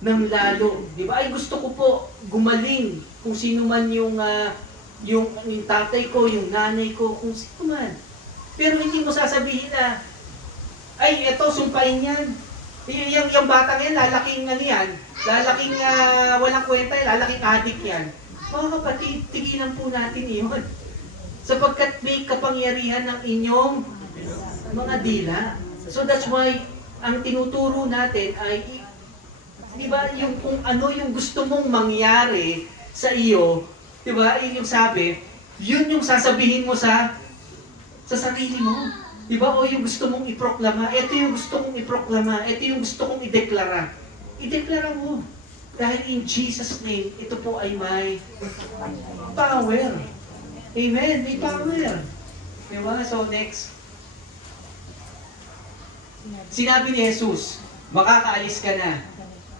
ng lalo. Di ba? Ay, gusto ko po gumaling kung sino man yung tatay ko, yung nanay ko, kung sino man. Pero hindi mo sasabihin na, ay, eto, sumpain yan. Yung batang yan, lalaking ano yan, lalaking walang kwenta yan, lalaking addict yan. Mga kapatid, tigilan po natin iyon. Sapagkat may kapangyarihan ng inyong mga dila. So that's why, ang tinuturo natin ay, di ba, yung kung ano yung gusto mong mangyari sa iyo, di ba, yung sabi, yun yung sasabihin mo sa sarili mo. Di ba, o yung gusto mong iproklama, ito yung gusto mong iproklama, ito yung gusto kong ideklara. Ideklara mo. Dahil in Jesus' name, ito po ay may power. Amen, may power. Di ba? So next. Sinabi ni Jesus, makakaalis ka na.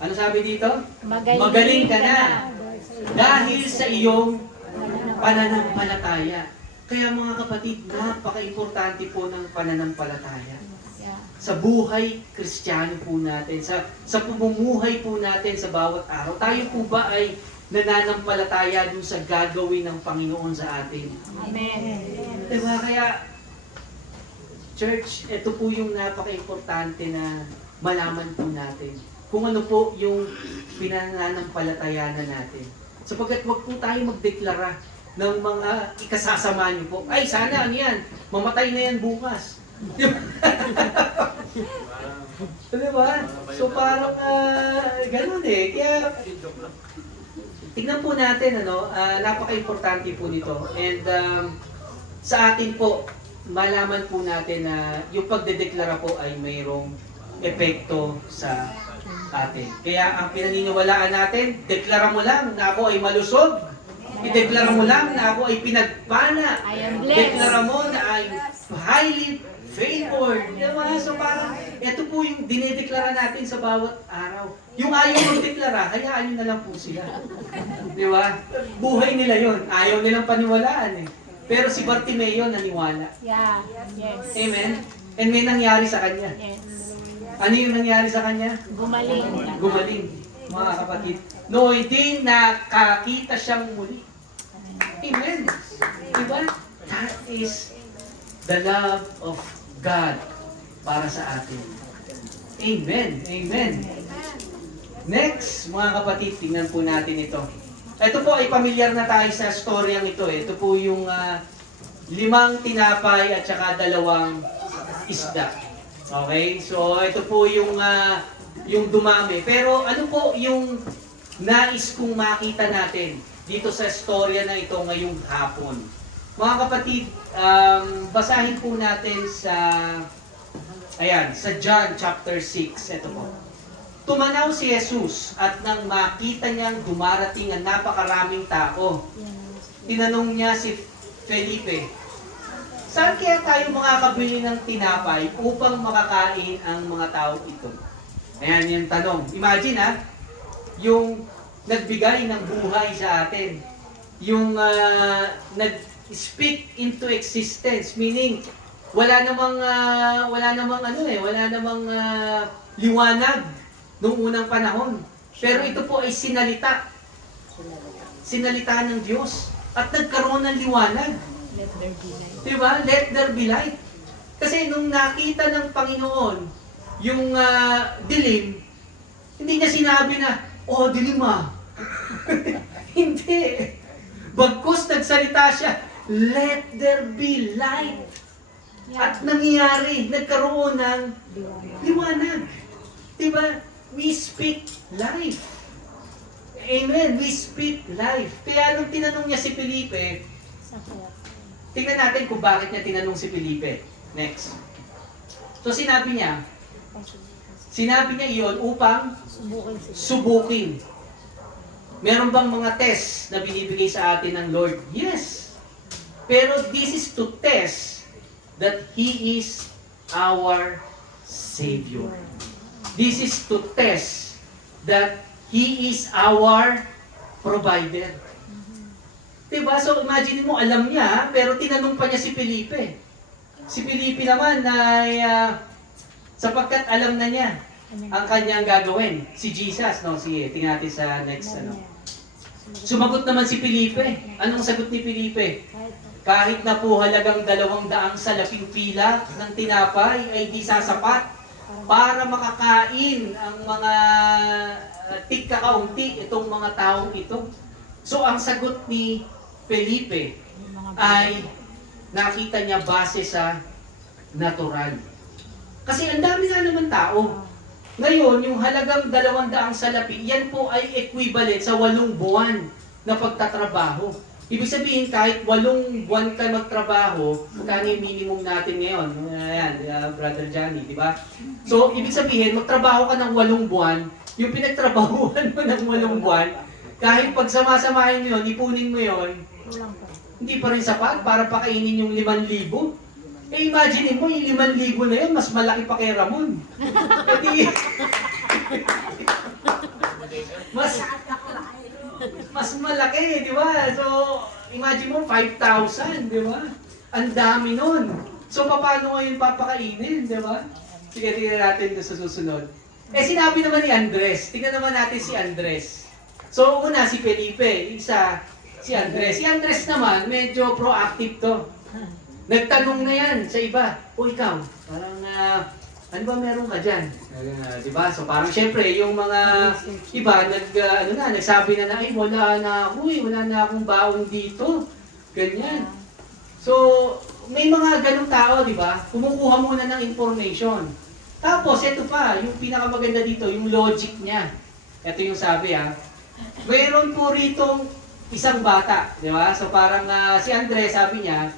Ano sabi dito? Magaling ka na. Dahil sa iyong pananampalataya. Kaya mga kapatid, napaka-importante po ng pananampalataya. Sa buhay Kristiyano po natin, sa pumumuhay po natin sa bawat araw. Tayo po ba ay nananampalataya dun sa gagawin ng Panginoon sa atin? Amen. Diba? Kaya, church, ito po yung napaka-importante na malaman po natin. Kung ano po yung pinananampalatayanan natin. Sapagkat wag po tayo magdeklara ng mga ikasasama niyo po. Ay, sana ano yan, mamatay na yan bukas. Diba? So parang ganun eh. Kaya, tignan po natin, napaka-importante po nito. And sa atin po, malaman po natin na yung pagdedeklara po ay mayroong epekto sa atin. Kaya ang pinaniniwalaan natin, deklara mo lang na ako ay malusog. Ideklara mo lang na ako ay pinagpala. I am blessed. Deklara mo na I'm highly favored. Diba? So parang, ito po yung dinedeklara natin sa bawat araw. Yung ayaw magdeklara, hayaan nyo na lang po sila. Di ba? Buhay nila yon. Ayaw nilang paniwalaan eh. Pero si Bartimeo naniwala. Yeah. Yes. Amen? And may nangyari sa kanya. Yes. Ano yung nangyari sa kanya? Gumaling. Gumaling, mga kapatid. Noy din nakakita siyang muli. Amen. Diba? That is the love of God para sa atin. Amen. Amen. Next, mga kapatid, tingnan po natin ito. Ito po ay pamilyar na tayo sa storyang ito. Ito po yung 5 tinapay at saka 2 isda. Okay? So, ito po yung dumami. Pero ano po yung nais kong makita natin dito sa storya na ito ngayong hapon? Mga kapatid, basahin po natin sa John chapter 6. Ito po. Tumanaw si Jesus at nang makita niyang dumarating ang napakaraming tao, tinanong niya si Felipe, saan kaya tayo makakabili ng tinapay upang makakain ang mga tao ito? Ayan yung tanong. Imagine yung nagbigay ng buhay sa atin. Yung nag-speak into existence, meaning wala namang liwanag noong unang panahon. Pero ito po ay sinalita. Sinalita ng Diyos at nagkaroon ng liwanag. Let there be light. Diba? Let there be light. Kasi nung nakita ng Panginoon yung dilim, hindi niya sinabi na, oh, dilim Hindi. Bagkus nagsalita siya, let there be light. At nangyari, nagkaroon ng liwanag. Diba? We speak life. Amen. We speak life. Kaya nung tinanong niya si Felipe, tingnan natin kung bakit niya tinanong si Felipe. Next. So sinabi niya iyon upang subukin. Meron bang mga test na binibigay sa atin ng Lord? Yes. Pero this is to test that He is our Savior. This is to test that He is our provider. Diba? So imagine mo, alam niya, pero tinanong pa niya si Felipe. Si Felipe naman ay sapagkat alam na niya ang kanyang gagawin. Si Jesus, no? Sige, tingnan natin sa next, ano. Sumagot naman si Felipe. Anong sagot ni Felipe? Kahit na po halagang 200 salaping pila ng tinapay ay di sasapat para makakain ang mga tigkakaunti itong mga taong ito. So ang sagot ni Felipe ay nakita niya base sa natural. Kasi ang dami nga naman tao. Ngayon, yung halagang 200 salapi, yan po ay equivalent sa 8 buwan na pagtatrabaho. Ibig sabihin, kahit 8 buwan ka magtrabaho, magkano yung minimum natin ngayon? Ayan, Brother Johnny, di ba? So, ibig sabihin, magtrabaho ka ng 8 buwan, yung pinagtrabahuan mo ng 8 buwan, kahit pagsama-samahin mo yun, ipunin mo yun, hindi pa rin sapat para pakainin yung 5,000. Eh imagine mo, yung 5,000 na yun, mas malaki pa kay Ramon. Kasi, mas malaki, di ba? So, imagine mo, 5,000, di ba? Ang dami nun. So, paano ngayon papakainin, di ba? Sige, tingnan natin doon sa susunod. Eh, sinabi naman ni Andres. Tingnan naman natin si Andres. So, una, si Felipe. Isa, si Andres. Si Andres naman, medyo proactive to. Nagtanong na yan sa iba. O ikaw, parang, ano ba meron ka dyan? Diba? So parang syempre, yung mga iba, nagsabi na, ay wala na ako wala na akong baon dito. Ganyan. So, may mga ganong tao, di ba? Kumukuha muna ng information. Tapos, ito pa, yung pinakamaganda dito, yung logic niya. Ito yung sabi mayroon po rito isang bata, di ba? So parang si Andres, sabi niya,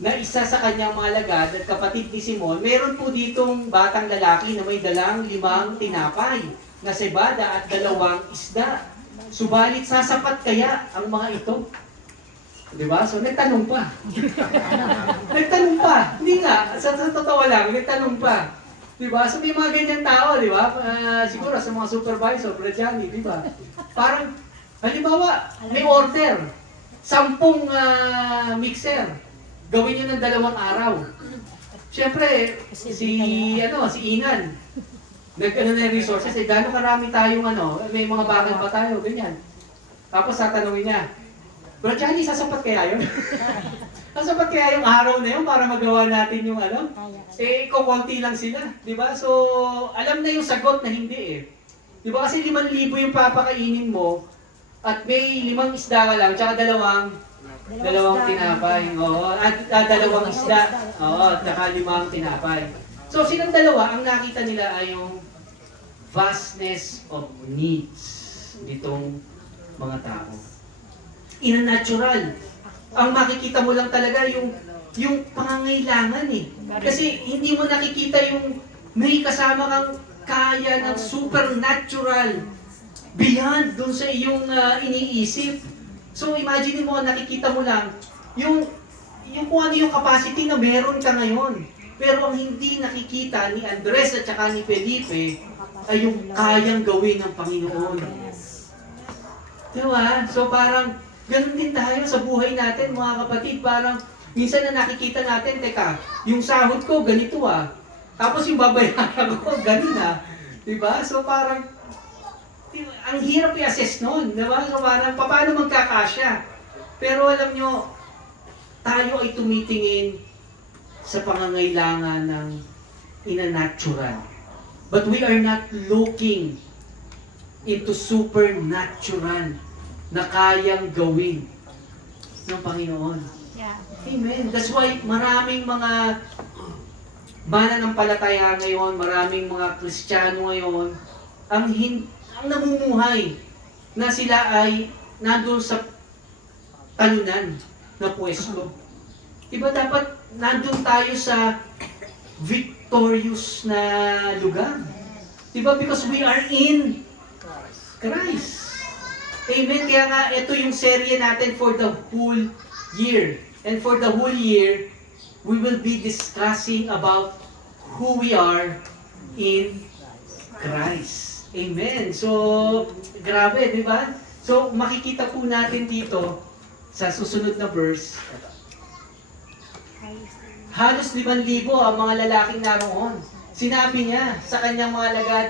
na isa sa kanyang mga lagad at kapatid ni Simon, meron po ditong batang lalaki na may dalang 5 tinapay na cebada at 2 isda. Subalit sasapat kaya ang mga ito? Diba? So nagtanong pa. Nagtanong pa. Hindi nga, sa totoo lang, nagtanong pa. Diba? So may mga ganyan tao, diba? Siguro sa mga supervisor, Brajani, diba? Parang, halimbawa, may order. 10 mixer. Gawin nyo ng 2 araw. Siyempre, si Inan, nag-ano na yung resources, gano'ng karami tayong may mga bakal pa tayo, ganyan. Tapos tatanungin niya, Bro Johnny, sasapat kaya yun? Sasapat kaya yung araw na yun para magawa natin yung Eh, kukunti lang sila, di ba? So, alam na yung sagot na hindi Di ba kasi 5,000 yung papakainin mo, at may 5 isda ka lang, tsaka 2 tinapay. Oo. At 2 isda. Oo. At saka 5 tinapay. So, silang dalawa, ang nakita nila ay yung vastness of needs nitong mga tao. In a natural. Ang makikita mo lang talaga yung pangangailangan Kasi hindi mo nakikita yung may kasama kang kaya ng supernatural beyond dun sa iyong iniisip. So imagine mo, nakikita mo lang yung kung ano yung capacity na meron ka ngayon. Pero ang hindi nakikita ni Andres at saka ni Felipe ay yung kayang gawin ng Panginoon. Diba? So parang ganun din tayo sa buhay natin mga kapatid. Parang minsan na nakikita natin, teka, yung sahod ko ganito Tapos yung babayaran ko ganun Diba? So parang ang hirap i-assess nun, di ba? So parang, paano magkakasya? Pero alam nyo, tayo ay tumitingin sa pangangailangan ng inanatural. But we are not looking into supernatural na kayang gawin ng Panginoon. Yeah. Amen. That's why maraming mga mananampalataya ngayon, maraming mga Kristiyano ngayon, ang namumuhay na sila ay nandun sa talunan na pwesto. Diba dapat nandun tayo sa victorious na lugar? Diba? Because we are in Christ. Amen? Kaya nga, ito yung serye natin for the whole year. And for the whole year, we will be discussing about who we are in Christ. Amen. So, grabe, di ba? So, makikita po natin dito sa susunod na verse, halos 5,000 ang mga lalaking naroon. Sinabi niya sa kanyang mga alagad,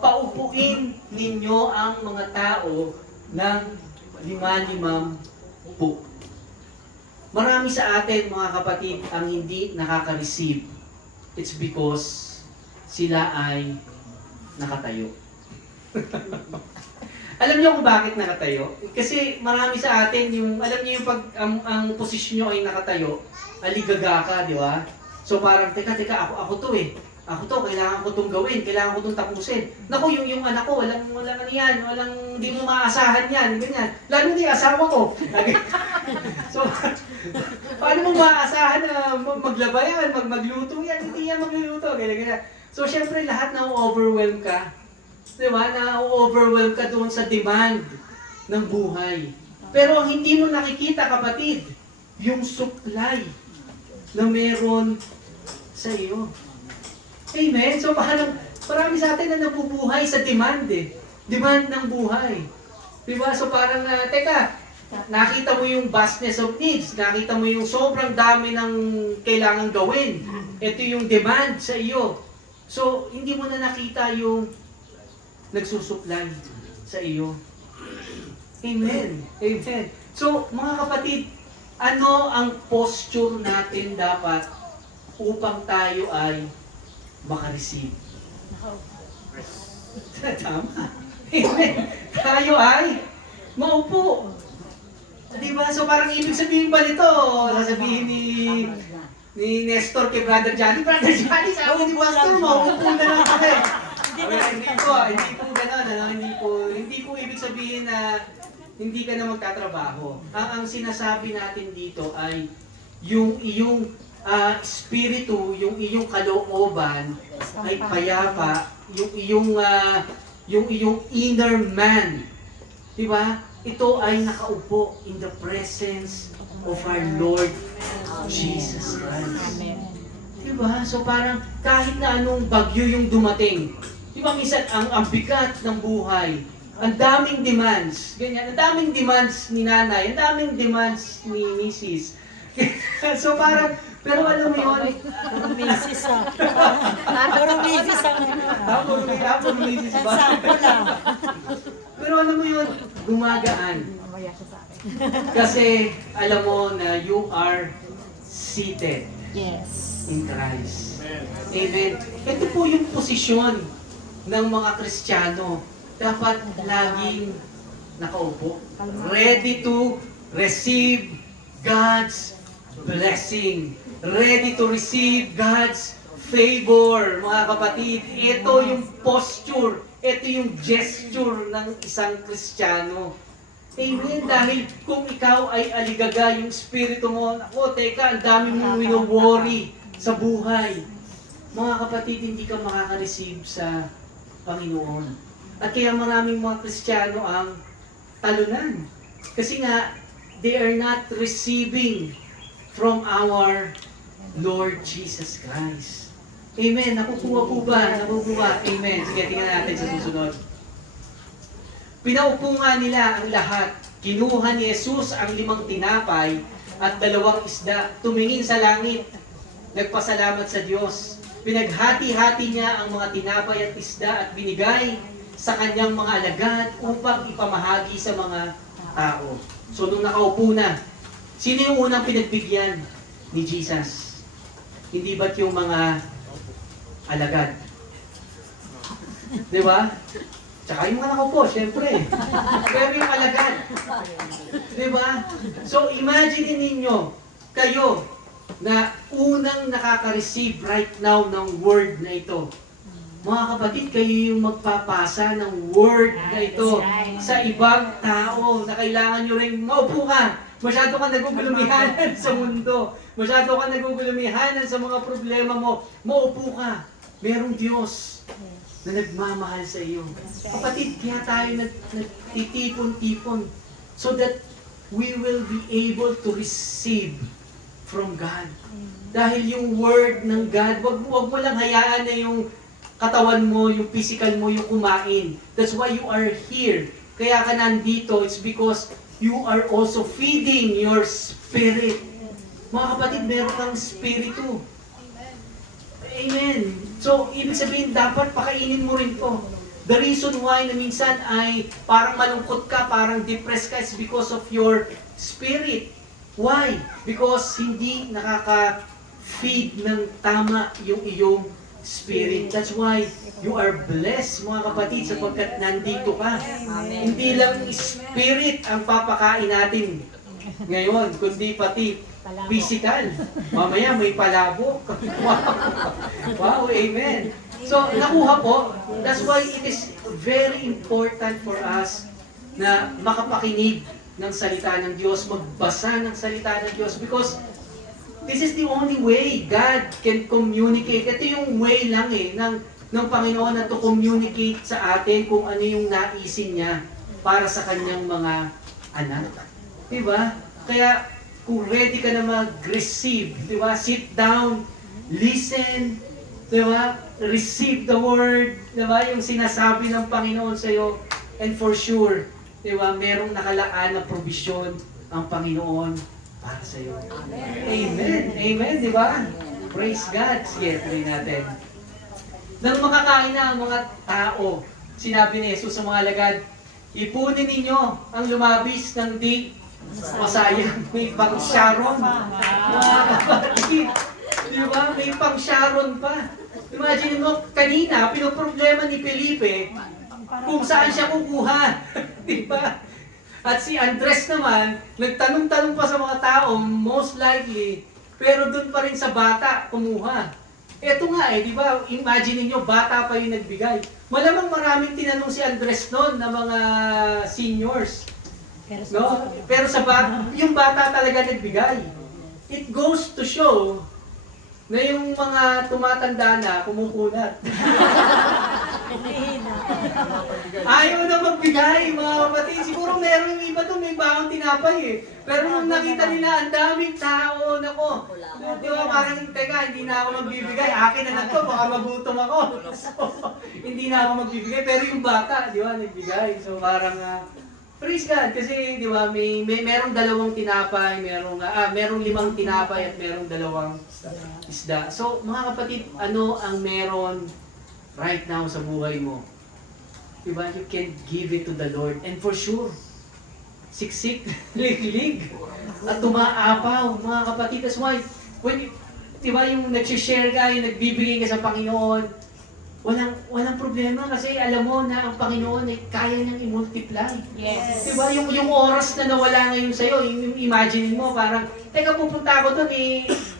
paupuin ninyo ang mga tao ng 5,000 upo. Marami sa atin, mga kapatid, ang hindi nakaka-receive. It's because sila ay nakatayo. Alam niyo kung bakit nakatayo? Kasi marami sa atin, alam niyo yung pag ang posisyon niyo ay nakatayo, aligaga ka, di ba? So parang, teka, ako to eh. Ako to, kailangan ko itong gawin, kailangan ko itong tapusin. Naku, yung anak ko, walang ano yan, hindi mo maaasahan yan, ganyan. Lalo di asawa ko. So, paano mo maaasahan na maglaba yan, magluto yan, hindi yan magluluto, ganyan. So, syempre, lahat na-overwhelm ka. Di ba? Na-overwhelm ka doon sa demand ng buhay. Pero ang hindi mo nakikita, kapatid, yung supply na meron sa iyo. Amen? So, marami sa atin na nabubuhay sa demand eh. Demand ng buhay. Diba? So, parang, teka, nakita mo yung vastness of needs. Nakita mo yung sobrang dami ng kailangan gawin. Ito yung demand sa iyo. So, hindi mo na nakita yung nagsusupply sa iyo. Amen. Amen. So, mga kapatid, ano ang posture natin dapat upang tayo ay maka-receive? Tama. Amen. Tayo ay maupo. Diba? So parang ibig sabihin ba nito? Sasabihin ni Nestor kay Brother Johnny, Brother Johnny, sabi ni Pastor, maupo na lang kami. Hindi po gano'n. Hindi po ibig sabihin na hindi ka na magtatrabaho. Ang sinasabi natin dito ay yung iyong espiritu, yung iyong kalooban ay payapa, yung iyong inner man, di ba? Ito ay nakaupo in the presence of our Lord Jesus Christ. Di ba? So parang kahit na anong bagyo yung dumating, di ba minsan ang bigat ng buhay, ang daming demands, ganyan, ang daming demands ni nanay, ang daming demands ni misis. So parang, pero alam mo yun, Puro misis ah. Puro misis ang Puro misis ba? sample lang. Pero alam mo yun, gumagaan. Mamaya siya sa akin. Kasi alam mo na you are seated Yes. in Christ. Amen. Ito po yung posisyon ng mga Kristiyano. Dapat laging nakaupo. Ready to receive God's blessing. Ready to receive God's favor. Mga kapatid, ito yung posture, ito yung gesture ng isang Kristiyano. Amen. Dahil kung ikaw ay aligaga, yung spirito mo, ako, teka, ang dami mong wino-worry sa buhay. Mga kapatid, hindi ka makaka-receive sa Panginoon. At kaya maraming mga Kristiyano ang talunan. Kasi nga, they are not receiving from our Lord Jesus Christ. Amen. Nakukuha po ba? Nakukuha. Amen. Sige, tingnan natin sa susunod. Pinaupo nga nila ang lahat. Kinuha ni Jesus ang 5 tinapay at 2 isda. Tumingin sa langit. Nagpasalamat sa Diyos. Pinaghati-hati niya ang mga tinapay at isda at binigay sa kanyang mga alagad upang ipamahagi sa mga tao. So nung nakaupo na, sino yung unang pinagbigyan ni Jesus? Hindi ba't yung mga alagad? Di ba? Tsaka yung mga nakaupo, syempre. Pero yung alagad. Di ba? So imagine ninyo, kayo, na unang nakaka-receive right now ng word na ito. Mga kapatid, kayo yung magpapasa ng word na ito sa ibang tao na kailangan nyo rin maupo ka. Masyado ka nagugulumihanan sa mundo. Masyado ka nagugulumihanan sa mga problema mo. Maupo ka. Merong Diyos na nagmamahal sa iyo. Kapatid, kaya tayo nagtitipon-tipon so that we will be able to receive from God. Dahil yung word ng God, wag mo lang hayaan na yung katawan mo, yung physical mo, yung kumain. That's why you are here. Kaya ka nandito, it's because you are also feeding your spirit. Mga kapatid, meron kang spiritu. Amen. So, ibig sabihin, dapat pakainin mo rin to. The reason why na minsan ay parang malungkot ka, parang depressed ka, is because of your spirit. Why? Because hindi nakaka-feed ng tama yung iyong spirit. That's why you are blessed, mga kapatid, sapagkat nandito ka. Hindi lang spirit ang papakain natin ngayon, kundi pati physical. Mamaya may palabok. Wow, amen. So, nakuha po. That's why it is very important for us na makapakinig ng salita ng Diyos, magbasa ng salita ng Diyos, because this is the only way God can communicate. Ito yung way lang ng Panginoon na to communicate sa atin kung ano yung naisin niya para sa kanyang mga anak. Diba? Kaya, kung ready ka na mag-receive, diba? Sit down, listen, diba? Receive the word, diba? Yung sinasabi ng Panginoon sa iyo, and for sure, diba? Merong nakalaan na provision ang Panginoon para sa iyo. Amen. Amen, diba? Praise God. Sige, tuloy natin. Nang makakain na ang mga tao, sinabi ni Jesus sa mga alagad, ipunin ninyo ang lumabis ng di masayang. May pang Sharon. Mga kapatid. Diba? May pang Sharon pa. Imagine mo, kanina, pinoproblema ni Felipe kung saan siya kukuha. Diba? At si Andres naman, nagtanong-tanong pa sa mga tao, most likely, pero doon pa rin sa bata, kumuha. Eto nga di ba? Imagine niyo bata pa yung nagbigay. Malamang maraming tinanong si Andres noon na mga seniors. No? Pero sa yung bata talaga nagbigay. It goes to show na yung mga tumatanda na kumukunat. Ayaw na magbigay, mga kapatid. Siguro meron yung iba doon, may bakang tinapay Pero nung nakita nila, ang daming tao, nako. Di ba, parang, teka, hindi na ako magbibigay. Akin na to, baka magutom ako. So, hindi na ako magbibigay. Pero yung bata, di ba, nagbigay. So, parang, praise God. Kasi, di ba, merong dalawang tinapay, merong 5 tinapay at merong 2 isda. So, mga kapatid, ano ang meron right now sa buhay mo? Diba? You can give it to the Lord. And for sure, siksik, lig-lig, at tumaapaw, mga kapatid. That's why, when, diba, yung nag-share ka, yung nagbibigay ka sa Panginoon, walang problema kasi alam mo na ang Panginoon ay kaya niyang i-multiply. Yes. Diba? Yung oras na nawala ngayon sa'yo, yung imagine mo, parang, teka, pupunta ako doon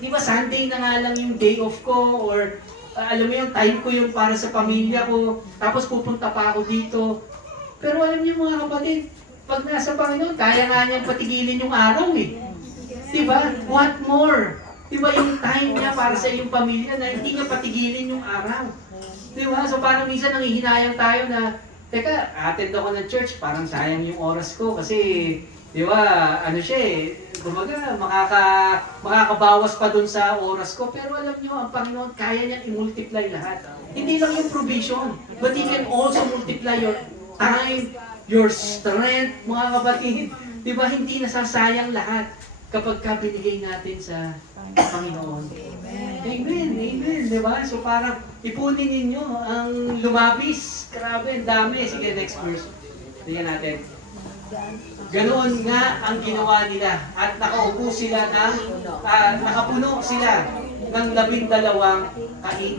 di ba Sunday na nga lang yung day off ko, or alam mo yung time ko yung para sa pamilya ko, tapos pupunta pa ako dito. Pero alam niyo mga kapatid, pag nasa Panginoon, kaya nga niyang patigilin yung araw Diba? What more? Diba yung time niya para sa iyong pamilya na hindi niya patigilin yung araw? Diba? So parang minsan nangihinayang tayo na, teka, attend ako ng church, parang sayang yung oras ko kasi, di ba, ano siya kumbaga, makakabawas pa dun sa oras ko. Pero alam nyo, ang Panginoon, kaya niyang i-multiply lahat. Hindi lang yung provision, but He can also multiply your time, your strength, mga kapatid. Di ba, hindi nasasayang lahat kapag binigay natin sa Panginoon. Amen, amen, di ba? So parang ipunin ninyo ang lumabis. Grabe, ang dami. Sige, next verse. Tingnan natin. Ganoon nga ang ginawa nila at nakaupo sila nakapuno sila ng 12 kain.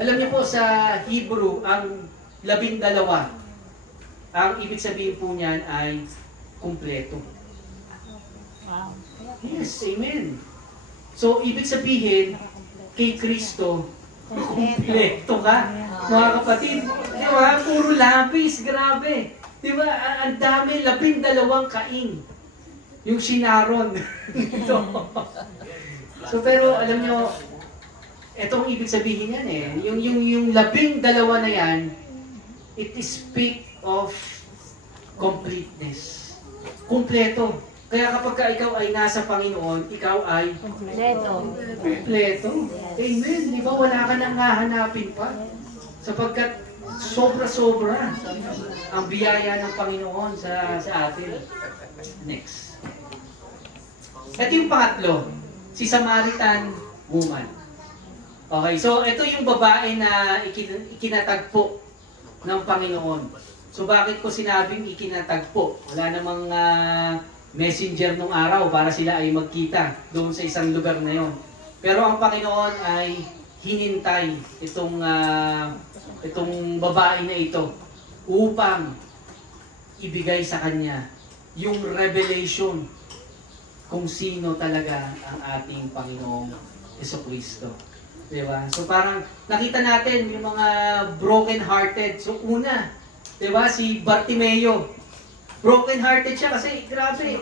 Alam niyo po sa Hebrew, ang 12, ang ibig sabihin po niyan ay kumpleto. Wow. Yes, amen. So, ibig sabihin, kay Kristo, kumpleto ka. Mga kapatid, di ba? Puro lapis, grabe. Di ba? Ang dami, 12 kain. Yung sinaron. So, pero alam nyo, etong ibig sabihin yan Yung 12 na yan, it speak of completeness. Kumpleto. Kaya kapag ikaw ay nasa Panginoon, ikaw ay kumpleto. Amen. Di ba? Wala ka nang hahanapin pa. Sapagkat sobra-sobra. ang biyaya ng Panginoon sa atin. Next. Ito yung pangatlo, si Samaritan woman. Okay, so ito yung babae na ikinatagpo ng Panginoon. So bakit ko sinabing ikinatagpo? Wala namang messenger nung araw para sila ay magkita doon sa isang lugar na yon. Pero ang Panginoon ay hinintay itong babae na ito upang ibigay sa kanya yung revelation kung sino talaga ang ating Panginoong Jesucristo. Diba? So parang nakita natin yung mga broken-hearted. So una, diba, si Bartimeo. Broken-hearted siya kasi grabe,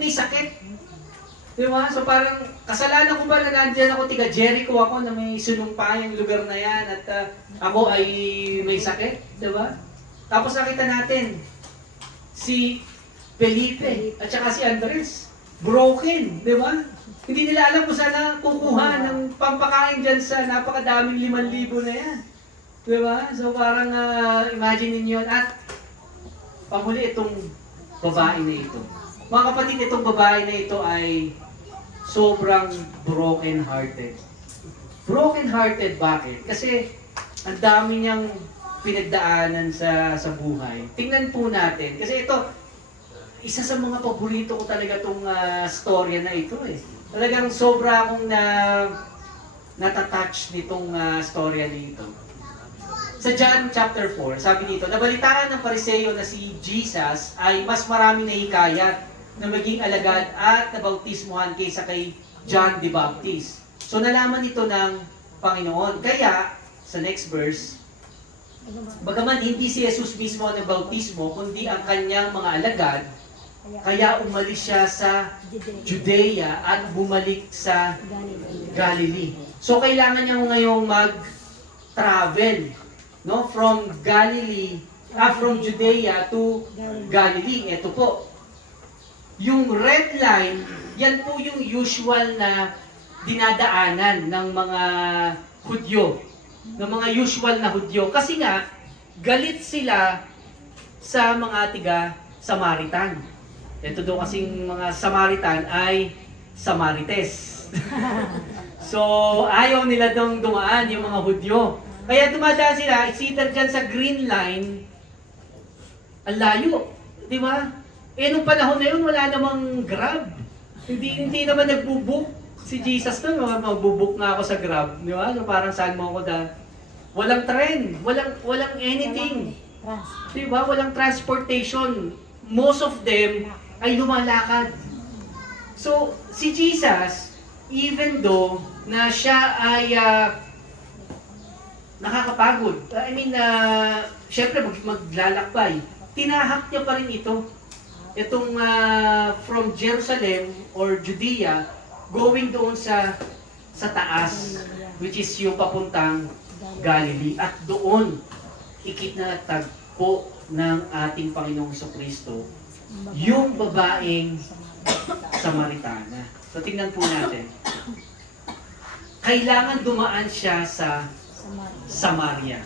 may sakit. Diba? So parang kasalanan ko ba na nandiyan ako, tiga Jericho ako na may sunumpayang lugar na yan at ako ay may sakit. Diba? Tapos nakita natin si Felipe at saka si Andres. Broken, diba? Hindi nila alam kung saan kukuha ng pampakain dyan sa napakadaming 5,000 na yan. Diba? So parang imagine ninyo. At panghuli itong babae na ito. Mga kapatid, itong babae na ito ay sobrang broken-hearted. Broken-hearted bakit? Kasi ang dami niyang pinagdaanan sa buhay. Tingnan po natin. Kasi ito, isa sa mga paborito ko talaga itong storya na ito eh. Talagang sobra akong natatouch nitong storya nito. Sa John chapter 4, sabi dito, nabalitaan ng Pariseo na si Jesus ay mas maraming nahikayat na maging alagad at nabautismuhan kaysa kay John the Baptist. So nalaman ito ng Panginoon. Kaya, sa next verse, bagaman hindi si Jesus mismo ang nabautismo, kundi ang kanyang mga alagad, kaya umalis siya sa Judea at bumalik sa Galilee. So kailangan niya ngayong mag-travel, no, from Judea to Galilee. Ito po. Yung red line, yan po yung usual na dinadaanan ng mga Hudyo, ng mga usual na Hudyo. Kasi nga, galit sila sa mga tiga-Samaritan. Ito daw kasing mga Samaritan ay Samarites. So, ayaw nila daw dumaan yung mga Hudyo. Kaya dumadaan sila, it's either dyan sa green line, ang layo. Di ba? Eh, nung panahon na yun, wala namang Grab. Hindi naman nagbubook si Jesus doon. Magbubuk nga ako sa Grab. Di ba? So, parang saan mo ako walang train. Walang anything. Di ba? Walang transportation. Most of them ay lumalakad. So, si Jesus, even though na siya ay nakakapagod, syempre maglalakbay, tinahak niya pa rin ito. Itong from Jerusalem or Judea, going doon sa taas, which is yung papuntang Galilee. At doon, ikinatagpo ng ating Panginoong Jesucristo yung babaeng Samaritana. So tingnan po natin. Kailangan dumaan siya sa Samaria.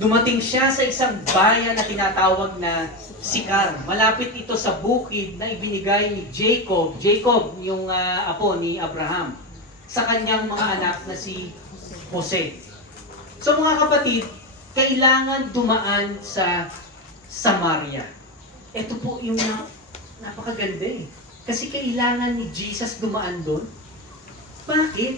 Dumating siya sa isang bayan na tinatawag na Sicar. Malapit ito sa bukid na ibinigay ni Jacob. Jacob, yung apo ni Abraham, sa kanyang mga anak na si Jose. So mga kapatid, kailangan dumaan sa Samaria. Ito po yung napakaganda eh. Kasi kailangan ni Jesus dumaan doon. Bakit?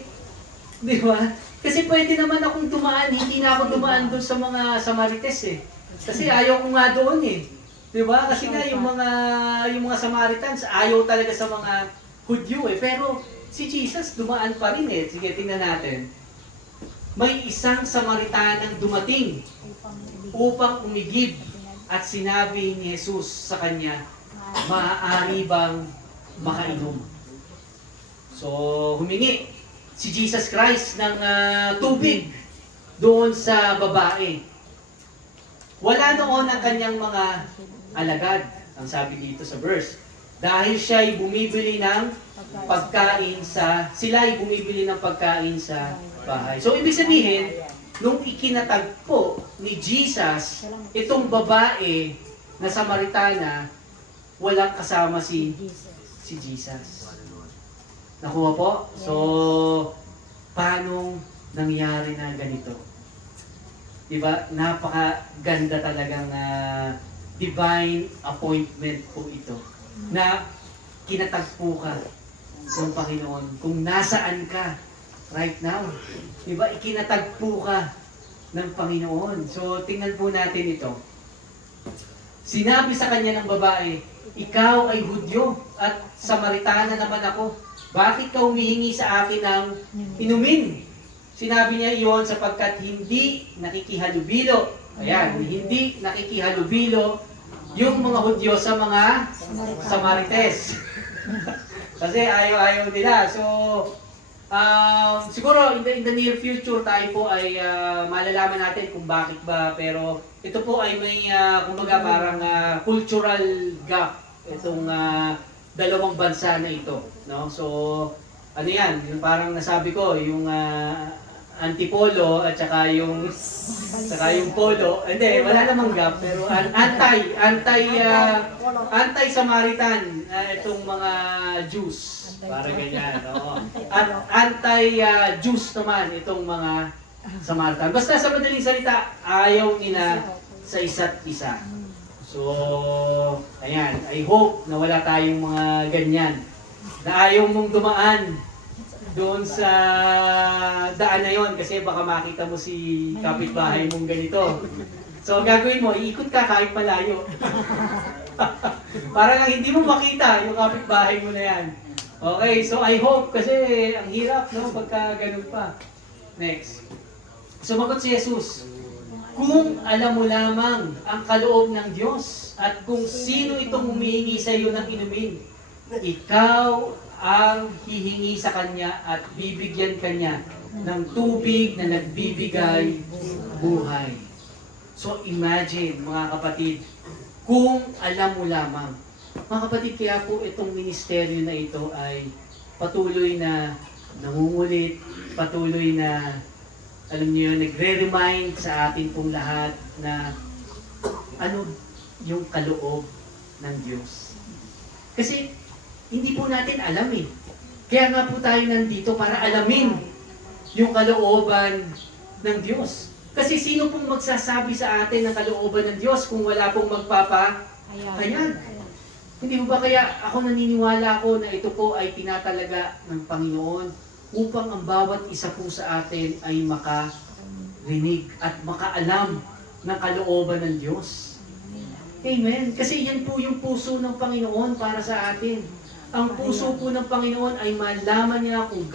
Di ba? Kasi pwede naman akong dumaan, hindi na ako dumaan doon sa mga Samarites eh. Kasi ayaw ko nga doon eh. Di ba? Kasi nga yung mga Samaritans ayaw talaga sa mga Hudyo eh. Pero si Jesus dumaan pa rin eh. Sige, tingnan natin. May isang Samaritanang dumating upang umigib at sinabi ni Jesus sa kanya, maaari bang makainom? So, humingi si Jesus Christ ng tubig doon sa babae. Wala noon ang kanyang mga alagad, ang sabi dito sa verse. Dahil sila ay bumibili ng pagkain sa bahay. So, ibig sabihin, nung ikinatagpo ni Jesus, itong babae na Samaritana, walang kasama si Jesus. Nakuha po? So, paano nangyari na ganito? Diba? Napakaganda talagang divine appointment po ito. Na kinatagpo ka ng Panginoon. Kung nasaan ka right now. Diba? Ikinatagpo ka ng Panginoon. So, tingnan po natin ito. Sinabi sa kanya ng babae, ikaw ay Hudyo at Samaritana naman ako. Bakit ka humihingi sa akin ng inumin? Sinabi niya iyon sapagkat hindi nakikihalubilo. Ayan, hindi nakikihalubilo yung mga Hudyo sa mga Samarites. Kasi ayaw-ayaw nila. So, siguro in the near future tayo po ay malalaman natin kung bakit ba. Pero ito po ay may kumbaga parang cultural gap itong dalawang bansa na ito, no? So ano yan, yung parang nasabi ko, yung antipolo at saka yung polo. Hindi, wala namang gap, pero anti-Samaritan itong mga Jews, para ganyan, no? At anti-Jews naman itong mga Samaritan. Basta sa madaling salita, ayaw nila sa isa't isa. So, ayan, I hope na wala tayong mga ganyan. Na ayaw mong dumaan doon sa daan na yon kasi baka makita mo si kapitbahay mong ganito. So, gagawin mo, iikot ka kahit malayo. Para lang hindi mo makita yung kapitbahay mo na yan. Okay, so I hope kasi ang hirap, no, pagka ganun pa. Next. Sumagot si Jesus. Kung alam mo lamang ang kaloob ng Diyos at kung sino itong humihingi sa iyo ng inumin, ikaw ang hihingi sa Kanya at bibigyan Kanya ng tubig na nagbibigay buhay. So imagine mga kapatid, kung alam mo lamang. Mga kapatid, kaya po itong ministeryo na ito ay patuloy na nangungulit, patuloy na alam niyo, nagre-remind sa atin pong lahat na ano yung kaloob ng Diyos. Kasi hindi po natin alam eh. Kaya nga po tayo nandito para alamin yung kalooban ng Diyos. Kasi sino pong magsasabi sa atin ng kalooban ng Diyos kung wala pong magpapahayag? Hindi mo ba kaya ako naniniwala ko na ito po ay tinatalaga ng Panginoon upang ang bawat isa po sa atin ay makarinig at makaalam ng kalooban ng Diyos. Amen. Kasi yan po yung puso ng Panginoon para sa atin. Ang puso po ng Panginoon ay malaman niya kung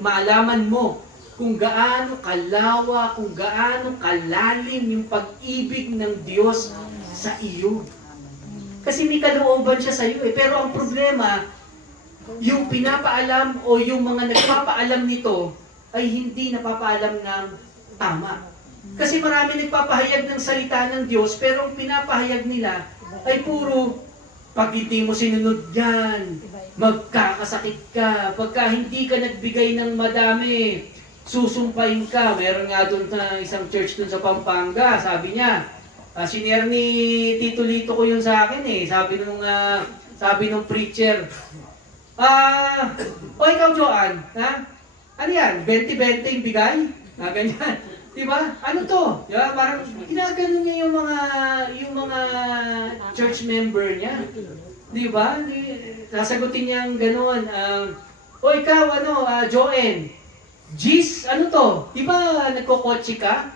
malaman mo kung gaano kalawa, kung gaano kalalim yung pag-ibig ng Diyos sa iyo. Kasi may kalooban siya sa iyo eh. Pero ang problema, yung pinapaalam o yung mga nagpapaalam nito ay hindi napapaalam ng tama. Kasi marami nagpapahayag ng salita ng Diyos pero ang pinapahayag nila ay puro pag hindi mo sinunod yan, magkakasakit ka. Pagka hindi ka nagbigay ng madami, susumpain ka. Meron nga doon na isang church doon sa Pampanga, sabi niya, sinare ni Tito Lito ko yun sa akin eh. Sabi nung preacher, o ikaw Joan, ha? Ano yan? 20-20 yung bigay? Ganyan. Diba? Ano to? Diba? Parang ginagano niya yung mga church member niya. Diba? Sasagutin niya ang gano'n. O ikaw, Joen, Gis, ano to? Diba nagkokotse ka?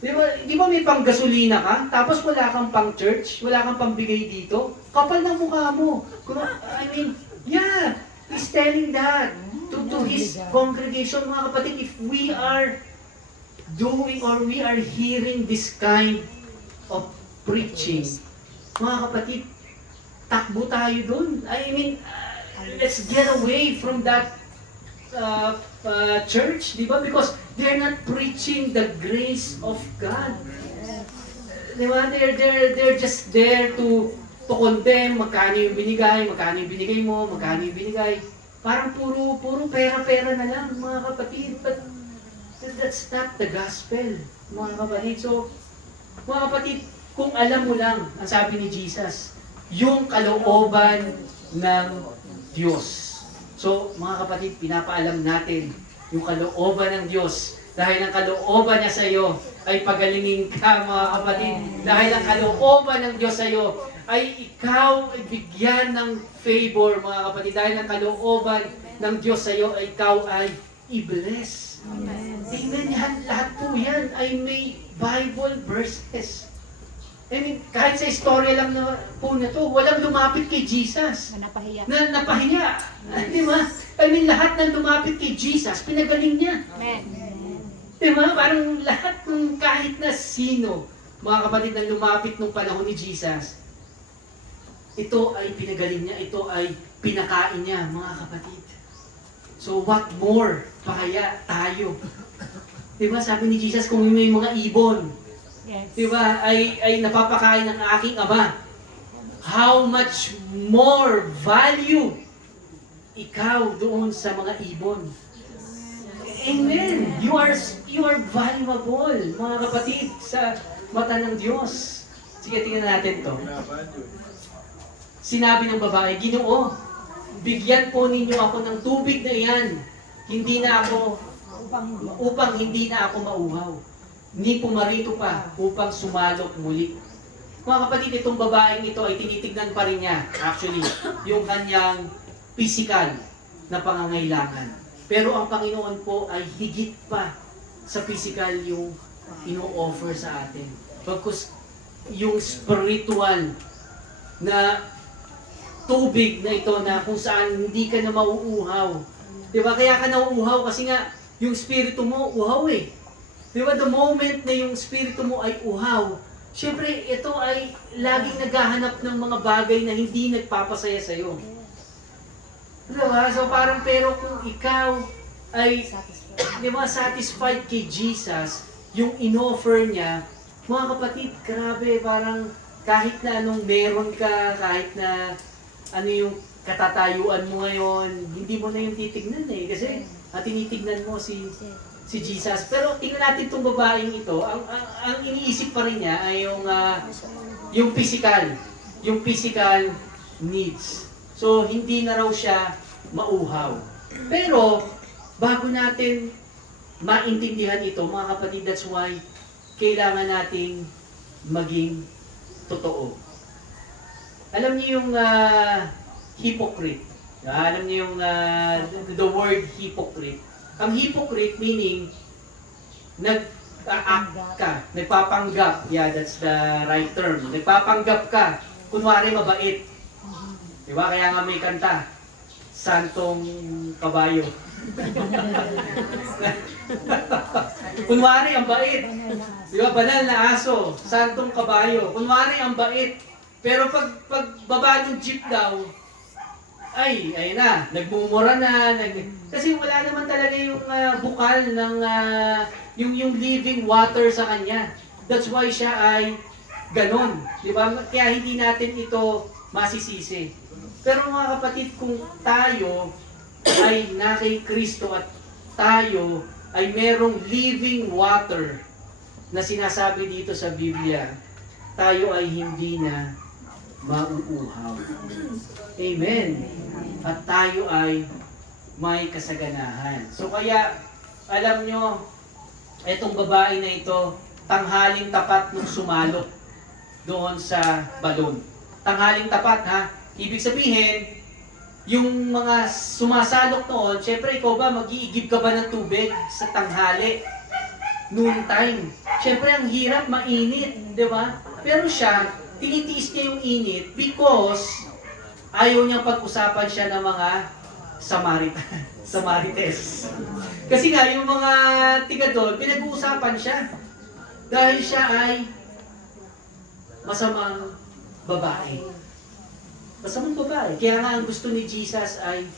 Di ba may pang-gasolina ka? Tapos wala kang pang-church? Wala kang pambigay dito? Kapal ng mukha mo. Yeah, he's telling that to his congregation, mga kapatid, if we are doing or we are hearing this kind of preaching, mga kapatid, takbo tayo dun. Let's get away from that church, di ba? Because they're not preaching the grace of God. Di ba? They're just there to condemn magkano yung binigay mo, magkano yung binigay. Parang puro pera-pera na lang, mga kapatid. But That's not the gospel, mga kapatid. So, mga kapatid, kung alam mo lang, ang sabi ni Jesus, yung kalooban ng Diyos. So, mga kapatid, pinapaalam natin yung kalooban ng Diyos. Dahil ang kalooban niya sa iyo ay pagalingin ka, mga kapatid. Dahil ang kalooban ng Diyos sa iyo ay ikaw ay bigyan ng favor, mga kapatid. Dahil ang kalooban ng Diyos sa iyo ay ikaw ay i-bless. Tingnan yan, lahat po yan ay may Bible verses. I mean, kahit sa istorya lang na po na to, walang lumapit kay Jesus. Napahiya. Napahiya. Di ba? I mean, lahat ng lumapit kay Jesus, pinagaling niya. Amen. Di ba? Parang lahat ng kahit na sino, mga kapatid na lumapit nung panahon ni Jesus, ito ay pinagaling niya, ito ay pinakain niya, mga kapatid. So what more pa kaya tayo? Di ba? Sabi ni Jesus, kung may mga ibon, Yes. di ba, ay napapakain ng aking Ama, how much more value ikaw doon sa mga ibon. Amen. You are valuable, mga kapatid, sa mata ng Diyos. Sige, tingnan natin to. Sinabi ng babae, Ginoo, bigyan po ninyo ako ng tubig na iyan. Upang hindi na ako mauhaw. Ni pumarito pa upang sumalok muli. Mga kapatid, itong babaeng ito ay tinitignan pa rin niya, actually, yung kanyang physical na pangangailangan. Pero ang Panginoon po ay higit pa sa physical yung ino-offer sa atin. Pagkus yung spiritual na tubig na ito na kung saan hindi ka na mauuhaw. Diba? Kaya ka nauuhaw kasi nga yung spirito mo uhaw eh. Diba? The moment na yung spirito mo ay uhaw, syempre ito ay laging naghahanap ng mga bagay na hindi nagpapasaya sa'yo. Diba? So parang pero kung ikaw ay satisfied kay Jesus, yung in-offer niya, mga kapatid, grabe, parang kahit na anong meron ka, kahit na ano yung katatayuan mo ngayon, hindi mo na yung titignan eh. Kasi tinitignan mo si Jesus. Pero tingnan natin itong babaeng ito, ang iniisip pa rin niya ay yung physical needs. So hindi na raw siya mauhaw. Pero bago natin maintindihan ito, mga kapatid, that's why kailangan nating maging totoo. Alam niyo yung hypocrite. Alam niyo yung the word hypocrite. Ang hypocrite meaning nag-act ka, nagpapanggap. Yeah, that's the right term. Nagpapanggap ka. Kunwari mabait. Diba? Kaya nga may kanta, Santong Kabayo. Kunwari ang bait. Diba? Banal na aso, Santong Kabayo. Kunwari ang bait. Pero pag baba ng jeep daw, ay na, nagmumura na, kasi wala naman talaga yung bukal ng yung living water sa kanya. That's why siya ay ganon, di ba? Kaya hindi natin ito masisisi. Pero mga kapatid, kung tayo ay na kay Kristo at tayo ay merong living water na sinasabi dito sa Biblia, tayo ay hindi na mauuhaw. Amen. At tayo ay may kasaganahan. So kaya, alam nyo, etong babae na ito, tanghaling tapat nung sumalok doon sa balon. Tanghaling tapat, ha? Ibig sabihin, yung mga sumasalok noon, syempre ikaw ba, mag-iigib ka ba ng tubig sa tanghali? Noon time. Syempre ang hirap, mainit, di ba? Pero siya, tinitiis niya yung init because ayaw niyang pag-usapan siya ng mga Samarites. Kasi nga, yung mga tiga doon, pinag-uusapan siya. Dahil siya ay masamang babae. Masamang babae. Kaya nga ang gusto ni Jesus ay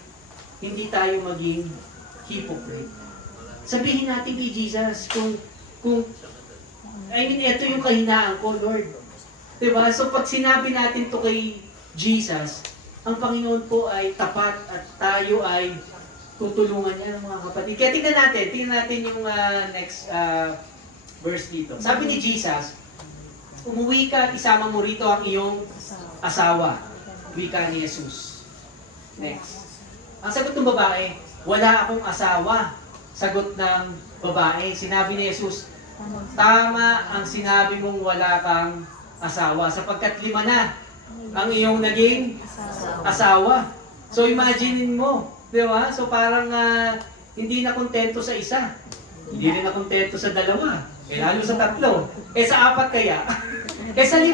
hindi tayo maging hypocrite. Sabihin natin kay Jesus kung ito yung kahinaan ko, Lord. Diba? So pag sinabi natin to kay Jesus, ang Panginoon po ay tapat at tayo ay tutulungan niya ng mga kapatid. Kaya tingnan natin yung next verse dito. Sabi ni Jesus, umuwi ka at isama mo rito ang iyong asawa. Wika ni Jesus. Next. Ang sagot ng babae, wala akong asawa. Sagot ng babae, sinabi ni Jesus, tama ang sinabi mong wala kang asawa sapagkat 5 na ang iyong naging asawa. So imagine mo, di ba? So parang hindi na kontento sa isa. Hindi rin na kontento sa 2. Lalo sa 3. Sa 4 kaya? Sa 5?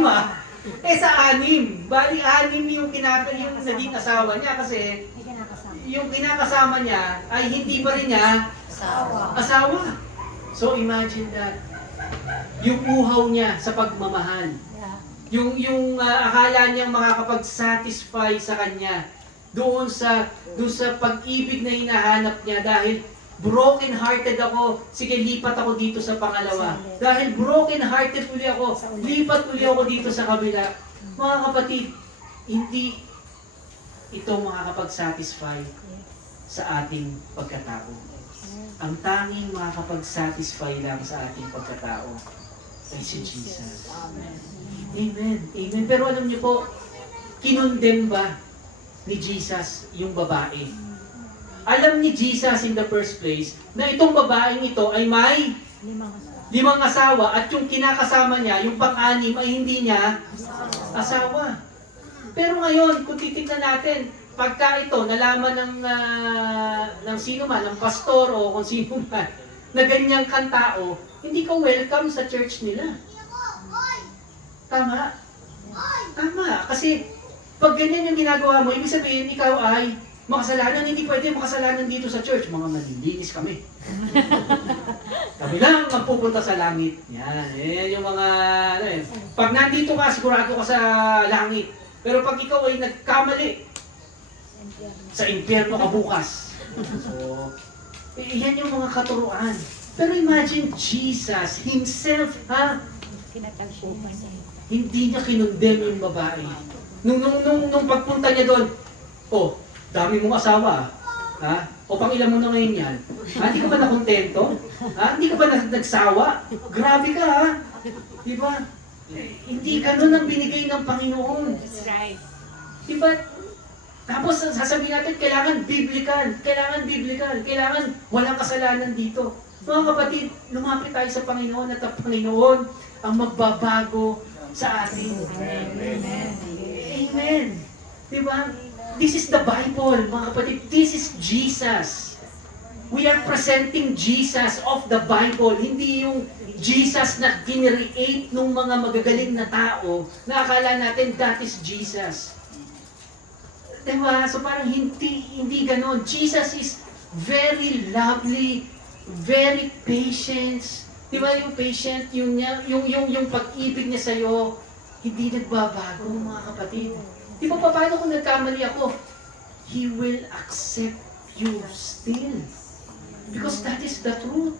Sa 6. Bali 6 yung naging asawa niya kasi yung kinakasama niya ay hindi pa rin niya asawa. So imagine that. Yung uhaw niya sa pagmamahal. Yung akala niyang makakapag-satisfy sa kanya doon sa pag-ibig na hinahanap niya dahil broken hearted ako, sige lipat ako dito sa pangalawa. Dahil broken hearted uli ako, lipat uli ako dito sa kabila. Mga kapatid, hindi ito makakapag-satisfy sa ating pagkatao. Ang tanging makakapag-satisfy lang sa ating pagkatao ay si Jesus. Amen. Amen. Pero alam niyo po, kinondem ba ni Jesus yung babae? Alam ni Jesus in the first place na itong babaeng ito ay may 5 asawa at yung kinakasama niya, yung pang-6 ay hindi niya asawa. Pero ngayon, kung titignan natin, pagka ito nalaman ng sino man, ng pastor o kung sino man, na ganyang kantao, hindi ka welcome sa church nila. Tama? Tama. Kasi pag ganyan yung ginagawa mo, ibig sabihin ikaw ay makasalanan. Hindi pwede makasalanan dito sa church. Mga malilinis kami. Kami lang ang pupunta sa langit. Yan. Yan yung mga pag nandito ka, sigurado ka sa langit. Pero pag ikaw ay nagkamali, sa impyerno ka bukas. So, yan yung mga katuruan. Pero imagine Jesus himself, hindi niya kinondem yung babae. Nung pagpunta niya doon, dami mong asawa, ha? O pang ilan mo na ngayon yan? Hindi ka ba nakontento? Hindi ka ba nagsawa? Grabe ka, ha? Diba? Hindi ganun ang binigay ng Panginoon. That's right. Diba? Tapos sasabihin natin, kailangan biblical, kailangan walang kasalanan dito. Mga kapatid, lumapit tayo sa Panginoon at ang Panginoon ang magbabago sa atin. Amen. Amen. Diba? This is the Bible, mga kapatid. This is Jesus. We are presenting Jesus of the Bible, hindi yung Jesus na kinreate ng mga magagaling na tao na akala natin that is Jesus. Diba? So parang hindi ganon. Jesus is very lovely, very patient. Diba yung patient, yung pag-ibig niya sa'yo, hindi nagbabago, mga kapatid. Diba paano kung nagkamali ako? He will accept you still. Because that is the truth.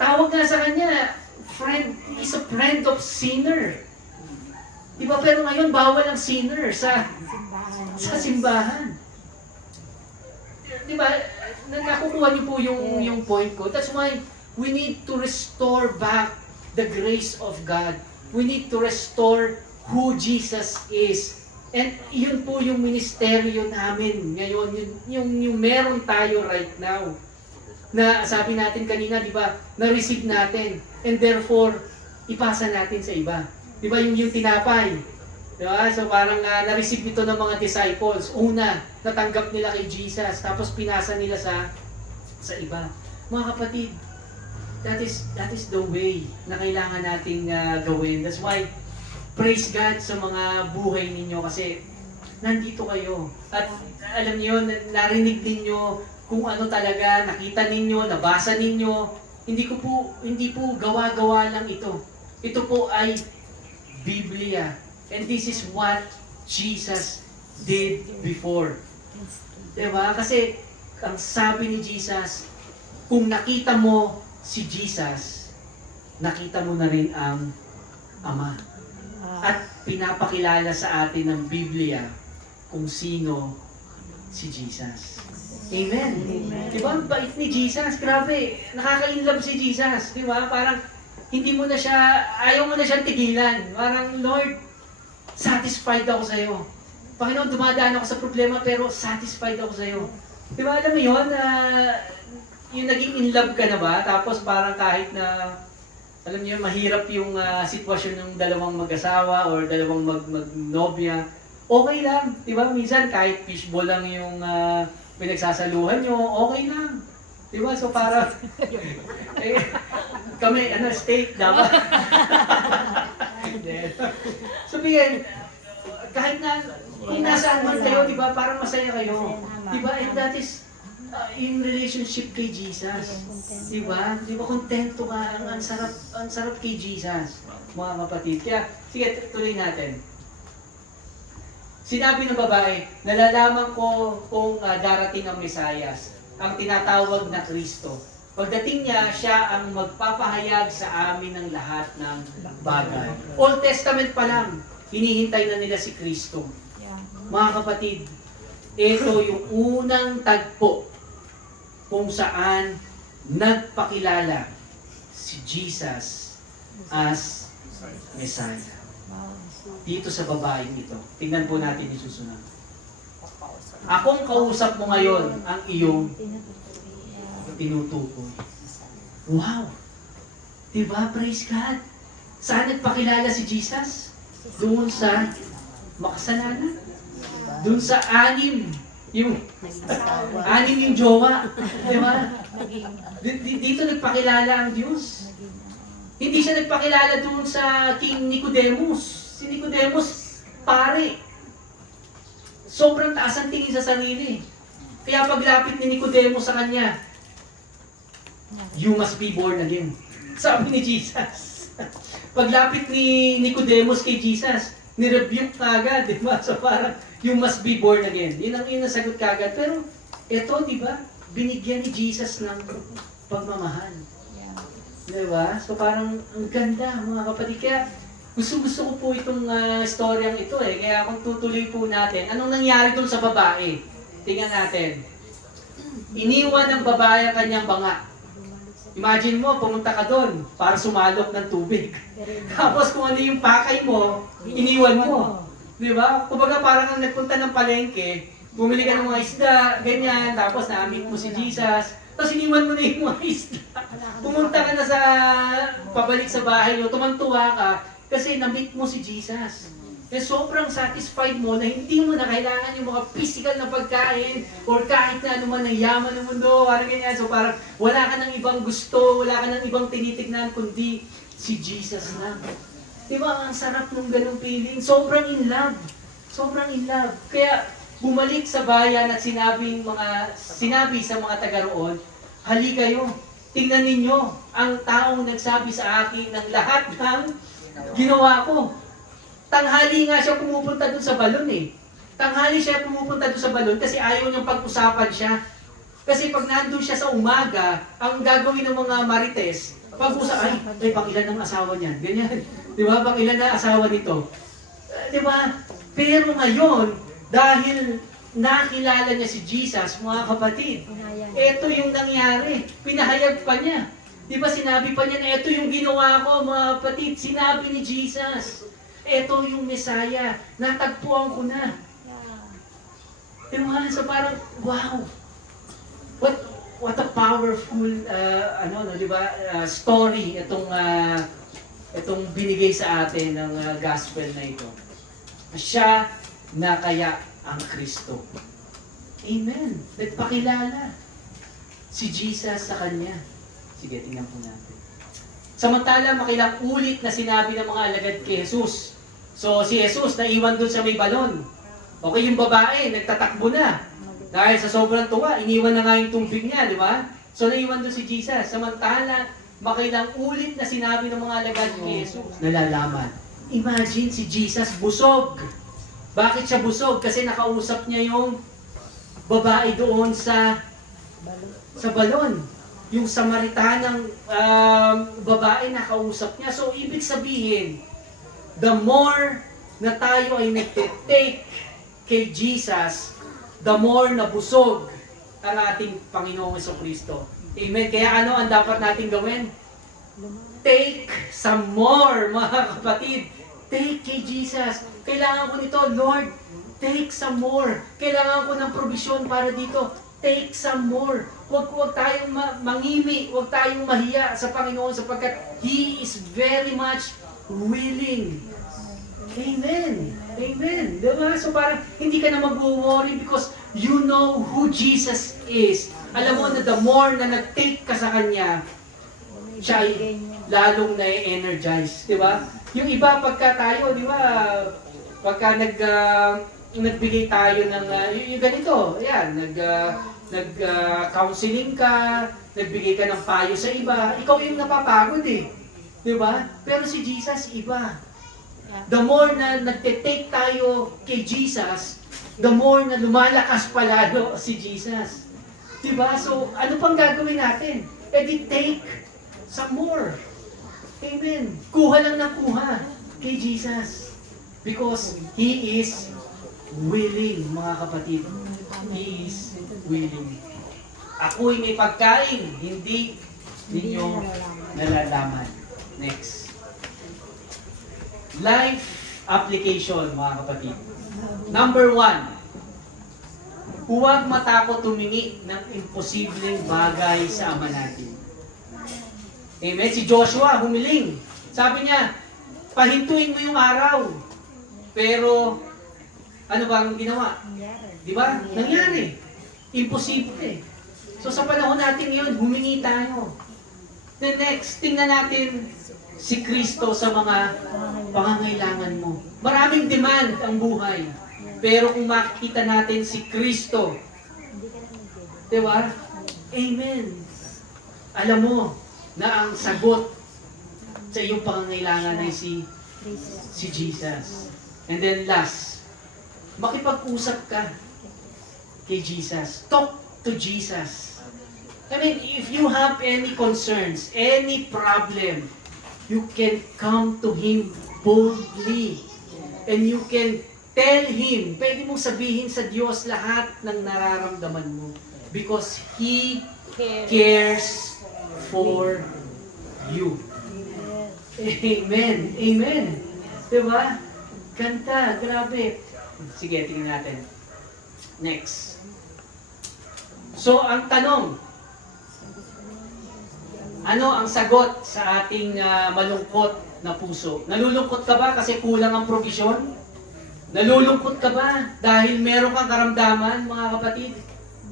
Tawag nga sa kanya, he's a friend of sinner. Diba? Pero ngayon, bawal ang sinner sa simbahan. Diba? Nakukuha niyo po yung point ko. That's why we need to restore back the grace of God. We need to restore who Jesus is. And yun po yung ministeryo namin ngayon. Yung meron tayo right now. Na sabi natin kanina, di ba, na-receive natin. And therefore, ipasa natin sa iba. Di ba yung tinapay? Di ba? So parang na-receive ito ng mga disciples. Una, natanggap nila kay Jesus. Tapos pinasa nila sa iba. Mga kapatid, that is the way na kailangan nating gawin. That's why, praise God sa mga buhay ninyo kasi nandito kayo. At alam niyo, narinig ninyo kung ano talaga, nakita ninyo, nabasa ninyo. Hindi po gawa-gawa lang ito. Ito po ay Biblia. And this is what Jesus did before. Diba? Kasi ang sabi ni Jesus, kung nakita mo si Jesus, nakita mo na rin ang Ama. At pinapakilala sa atin ng Biblia kung sino si Jesus. Amen. Diba? Ang bait ni Jesus. Grabe. Nakaka-inlove si Jesus. Diba? Parang hindi mo na siya, ayaw mo na siyang tigilan. Parang, Lord, satisfied ako sa'yo. Panginoon, dumadaan ako sa problema pero satisfied ako sa'yo. Diba? Alam mo yun? Yung naging in love ka na ba? Tapos parang kahit na, alam niyo, mahirap yung sitwasyon ng dalawang mag-asawa or dalawang mag-nobya. Okay lang. Diba? Minsan kahit fishball lang yung pinagsasaluhan nyo, okay lang. Diba? So parang, kami, steak, dapat. So bigyan, kahit na, kung nasaan man kayo, diba, parang masaya kayo. Diba? And that is, in relationship kay Jesus. Diba? Diba, kontento ka, ang sarap kay Jesus, mga kapatid. Kaya, sige, tuloy natin. Sinabi ng babae, nalalaman ko kung darating ang Mesayas, ang tinatawag na Kristo. Pagdating niya, siya ang magpapahayag sa amin ng lahat ng bagay. Old Testament pa lang, hinihintay na nila si Kristo. Mga kapatid, ito yung unang tagpo kung saan nagpakilala si Jesus as Messiah. Dito sa babaeng ito. Tingnan po natin yung susunod. Akong kausap mo ngayon ang iyong tinutukoy. Wow! Diba? Praise God! Saan nagpakilala si Jesus? Doon sa makasalanan. Doon sa anim. Yung jowa. Diba? Dito nagpakilala ang Diyos. Hindi siya nagpakilala doon sa King Nicodemus. Si Nicodemus, pare. Sobrang taas ang tingin sa sarili. Kaya paglapit ni Nicodemus sa kanya, you must be born again. Sabi ni Jesus. Paglapit ni Nicodemus kay Jesus, nirebuke na agad, di ba? So parang, you must be born again. Yun ang sagot kagad. Pero, eto, di ba? Binigyan ni Jesus ng pagmamahal. Di ba? So parang, ang ganda, mga kapatid. Kaya, gusto ko po itong storyang ito eh. Kaya kung tutuloy po natin, anong nangyari dun sa babae? Tingnan natin. Iniwan ng babae ang kanyang banga. Imagine mo, pumunta ka doon para sumalok ng tubig. Tapos kung ano yung pakay mo, iniwan mo. Di ba? Kumbaga parang kang nagpunta ng palengke, bumili ka ng mga isda, ganyan, tapos na-meet mo si Jesus, tapos iniwan mo na yung mga isda. Pumunta ka na sa, pabalik sa bahay mo, tumantuwa ka, kasi na-meet mo si Jesus. Kaya sobrang satisfied mo na hindi mo na kailangan yung mga physical na pagkain or kahit na ano man ang yaman ng mundo, parang ganyan. So parang wala ka ng ibang gusto, wala ka ng ibang tinitignan, kundi si Jesus lang. Di ba? Ang sarap ng ganung feeling. Sobrang in love. Sobrang in love. Kaya bumalik sa bayan at sinabi sa mga taga roon, hali kayo, tingnan ninyo ang taong nagsabi sa akin ng lahat ng ginawa ko. Tanghali nga siya pumupunta doon sa balon eh. Tanghali siya pumupunta doon sa balon kasi ayaw niyang pag-usapan siya. Kasi pag nandun siya sa umaga, ang gagawin ng mga marites, pag-usapan, ay pang ilan ang asawa niyan? Ganyan. Di ba? Pang ilan na asawa nito? Di ba? Pero ngayon, dahil nakilala niya si Jesus, mga kapatid, ito yung nangyari. Pinahayag pa niya. Di ba sinabi pa niya na ito yung ginawa ko, mga kapatid. Sinabi ni Jesus, ito yung Messiah. Natagpuan ko na. Di ba? So parang, wow. What a powerful, di ba, story itong binigay sa atin ng gospel na ito. Siya na kaya ang Kristo. Amen. Nagpakilala si Jesus sa kanya. Sige, tingnan po natin. Samantala, makilang ulit na sinabi ng mga alagad kay Jesus. So, si Jesus naiwan dun sa may balon. Okay, yung babae, nagtatakbo na. Dahil sa sobrang tuwa, iniwan na nga yung tumbig niya, di ba? So, naiwan dun si Jesus. Samantala, makilang ulit na sinabi ng mga alagad kay Jesus. Nalalaman. Imagine si Jesus busog. Bakit siya busog? Kasi nakausap niya yung babae doon sa balon. Yung Samaritanang babae nakausap niya. So, ibig sabihin, the more na tayo ay nag-take kay Jesus, the more na busog ang ating Panginoong Jesucristo. Amen. Kaya ano ang dapat natin gawin? Take some more, mga kapatid. Take kay Jesus. Kailangan ko nito, Lord. Take some more. Kailangan ko ng provision para dito. Take some more. Huwag tayong mangimi, huwag tayong mahiya sa Panginoon sapagkat He is very much willing. Amen. Amen. Diba? So parang hindi ka na mag-worry because you know who Jesus is. Alam mo na the more na nag-take ka sa Kanya, siya ay lalong na-energize. Diba? Yung iba pagka tayo, di ba, pagka nagbigay tayo ng, yung ganito, ayan, nag-counseling ka, nagbigay ka ng payo sa iba, ikaw yung napapagod eh. Di ba? Pero si Jesus, iba. The more na nagte-take tayo kay Jesus, the more na lumalakas palalo si Jesus. Di ba? So, ano pang gagawin natin? Di take some more. Amen. Kuha lang ng kuha kay Jesus. Because He is willing, mga kapatid. He is willing. Ako'y may pagkain, hindi ninyo nalalaman. Next. Life application, mga kapatid. Number 1. Huwag matakot tumingi ng imposibleng bagay sa Ama natin. Amen. Si Joshua, humiling. Sabi niya, pahintuin mo yung araw. Pero, ano ba ang ginawa? Di ba? Nangyari. Imposible. So sa panahon natin ngayon, humingi tayo. The next, tingnan natin si Kristo sa mga pangangailangan mo. Maraming demand ang buhay. Pero kung makikita natin si Kristo, di ba? Amen. Alam mo na ang sagot sa iyong pangangailangan ay si Jesus. And then last, makipag-usap ka kay Jesus. Talk to Jesus. I mean, if you have any concerns, any problem, you can come to Him boldly. And you can tell Him, pwede mong sabihin sa Diyos lahat ng nararamdaman mo. Because He cares for you. Amen. Amen. Diba? Ganda. Grabe. Sige, tingnan natin. Next. So, ang tanong, ano ang sagot sa ating malungkot na puso? Nalulungkot ka ba kasi kulang ang provision? Nalulungkot ka ba dahil meron kang karamdaman, mga kapatid?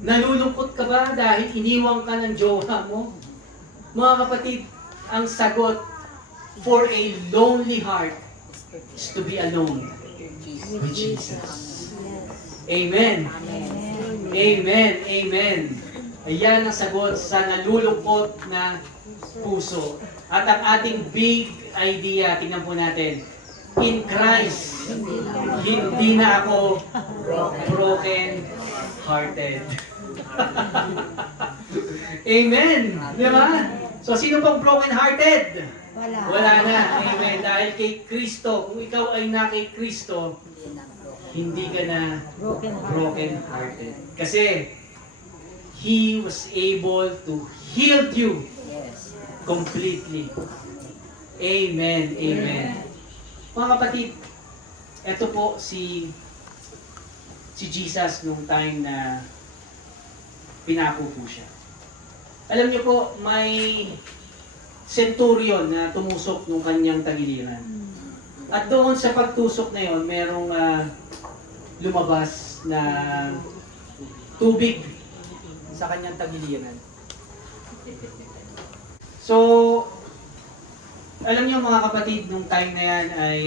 Nalulungkot ka ba dahil iniwang ka ng jowa mo? Mga kapatid, ang sagot for a lonely heart is to be alone with Jesus. Amen. Amen. Amen. Ayan ang sagot sa nalulungkot na puso. At ang ating big idea, tingnan po natin, in Christ, hindi na ako broken-hearted. Amen. Di ba? So, sino pang broken-hearted? Wala na. Amen. Dahil kay Kristo, kung ikaw ay na kay Kristo, hindi ka na broken-hearted. Kasi, He was able to heal you completely. Amen. Amen. Mga kapatid, ito po si Jesus nung time na pinako po siya. Alam niyo po, may centurion na tumusok nung kanyang tagiliran. At doon sa pagtusok na yon, merong lumabas na tubig sa kanyang tagiliran. So, alam niyo mga kapatid, nung time na yan ay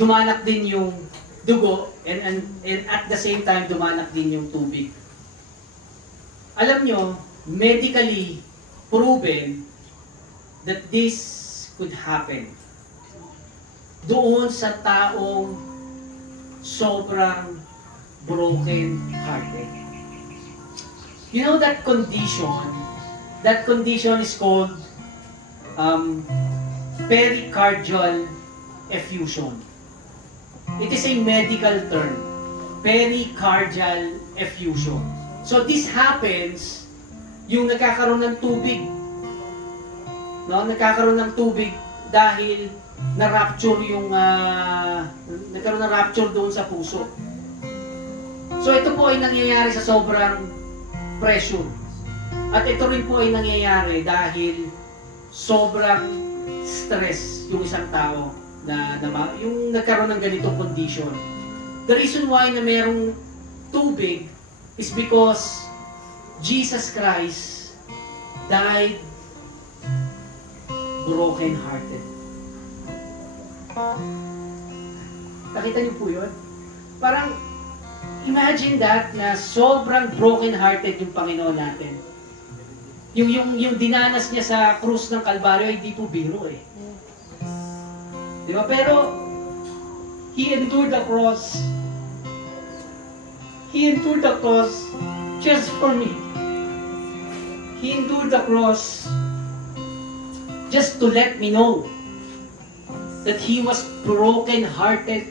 dumanak din yung dugo and at the same time dumanak din yung tubig. Alam niyo, medically proven that this could happen doon sa taong sobrang broken-hearted. You know that condition? That condition is called pericardial effusion. It is a medical term. pericardial effusion. So this happens yung nagkakaroon ng tubig. No, nagkakaroon ng tubig dahil na-rupture yung nagkaroon ng rupture doon sa puso. So ito po ay nangyayari sa sobrang pressure. At ito rin po ay nangyayari dahil sobrang stress yung isang tao na yung nagkaroon ng ganitong condition. The reason why na merong tubig is because Jesus Christ died broken-hearted. Nakita niyo po yun? Parang, imagine that na sobrang broken-hearted yung Panginoon natin. Yung dinanas niya sa krus ng Kalbaryo ay di po biro eh. Di ba? Pero, He endured the cross. He endured the cross just for me. He endured the cross just to let me know that He was broken-hearted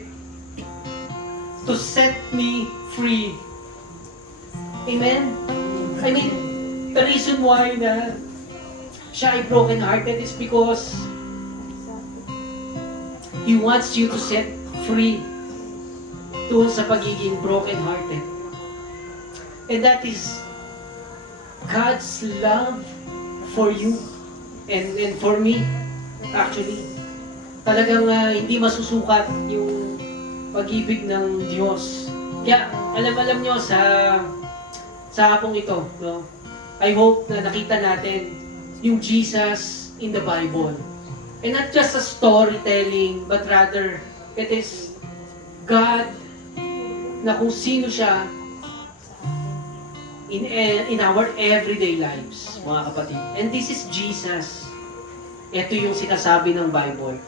to set me free. Amen? I mean, the reason why na siya ay broken-hearted is because He wants you to set free doon sa pagiging broken-hearted. And that is God's love for you and for me. Actually, talagang hindi masusukat yung pag-ibig ng Diyos. Kaya alam nyo sa hapong ito, no? I hope na nakita natin yung Jesus in the Bible. And not just a storytelling, but rather it is God na kung sino siya in our everyday lives, mga kapatid. And this is Jesus. Ito yung sinasabi ng Bible.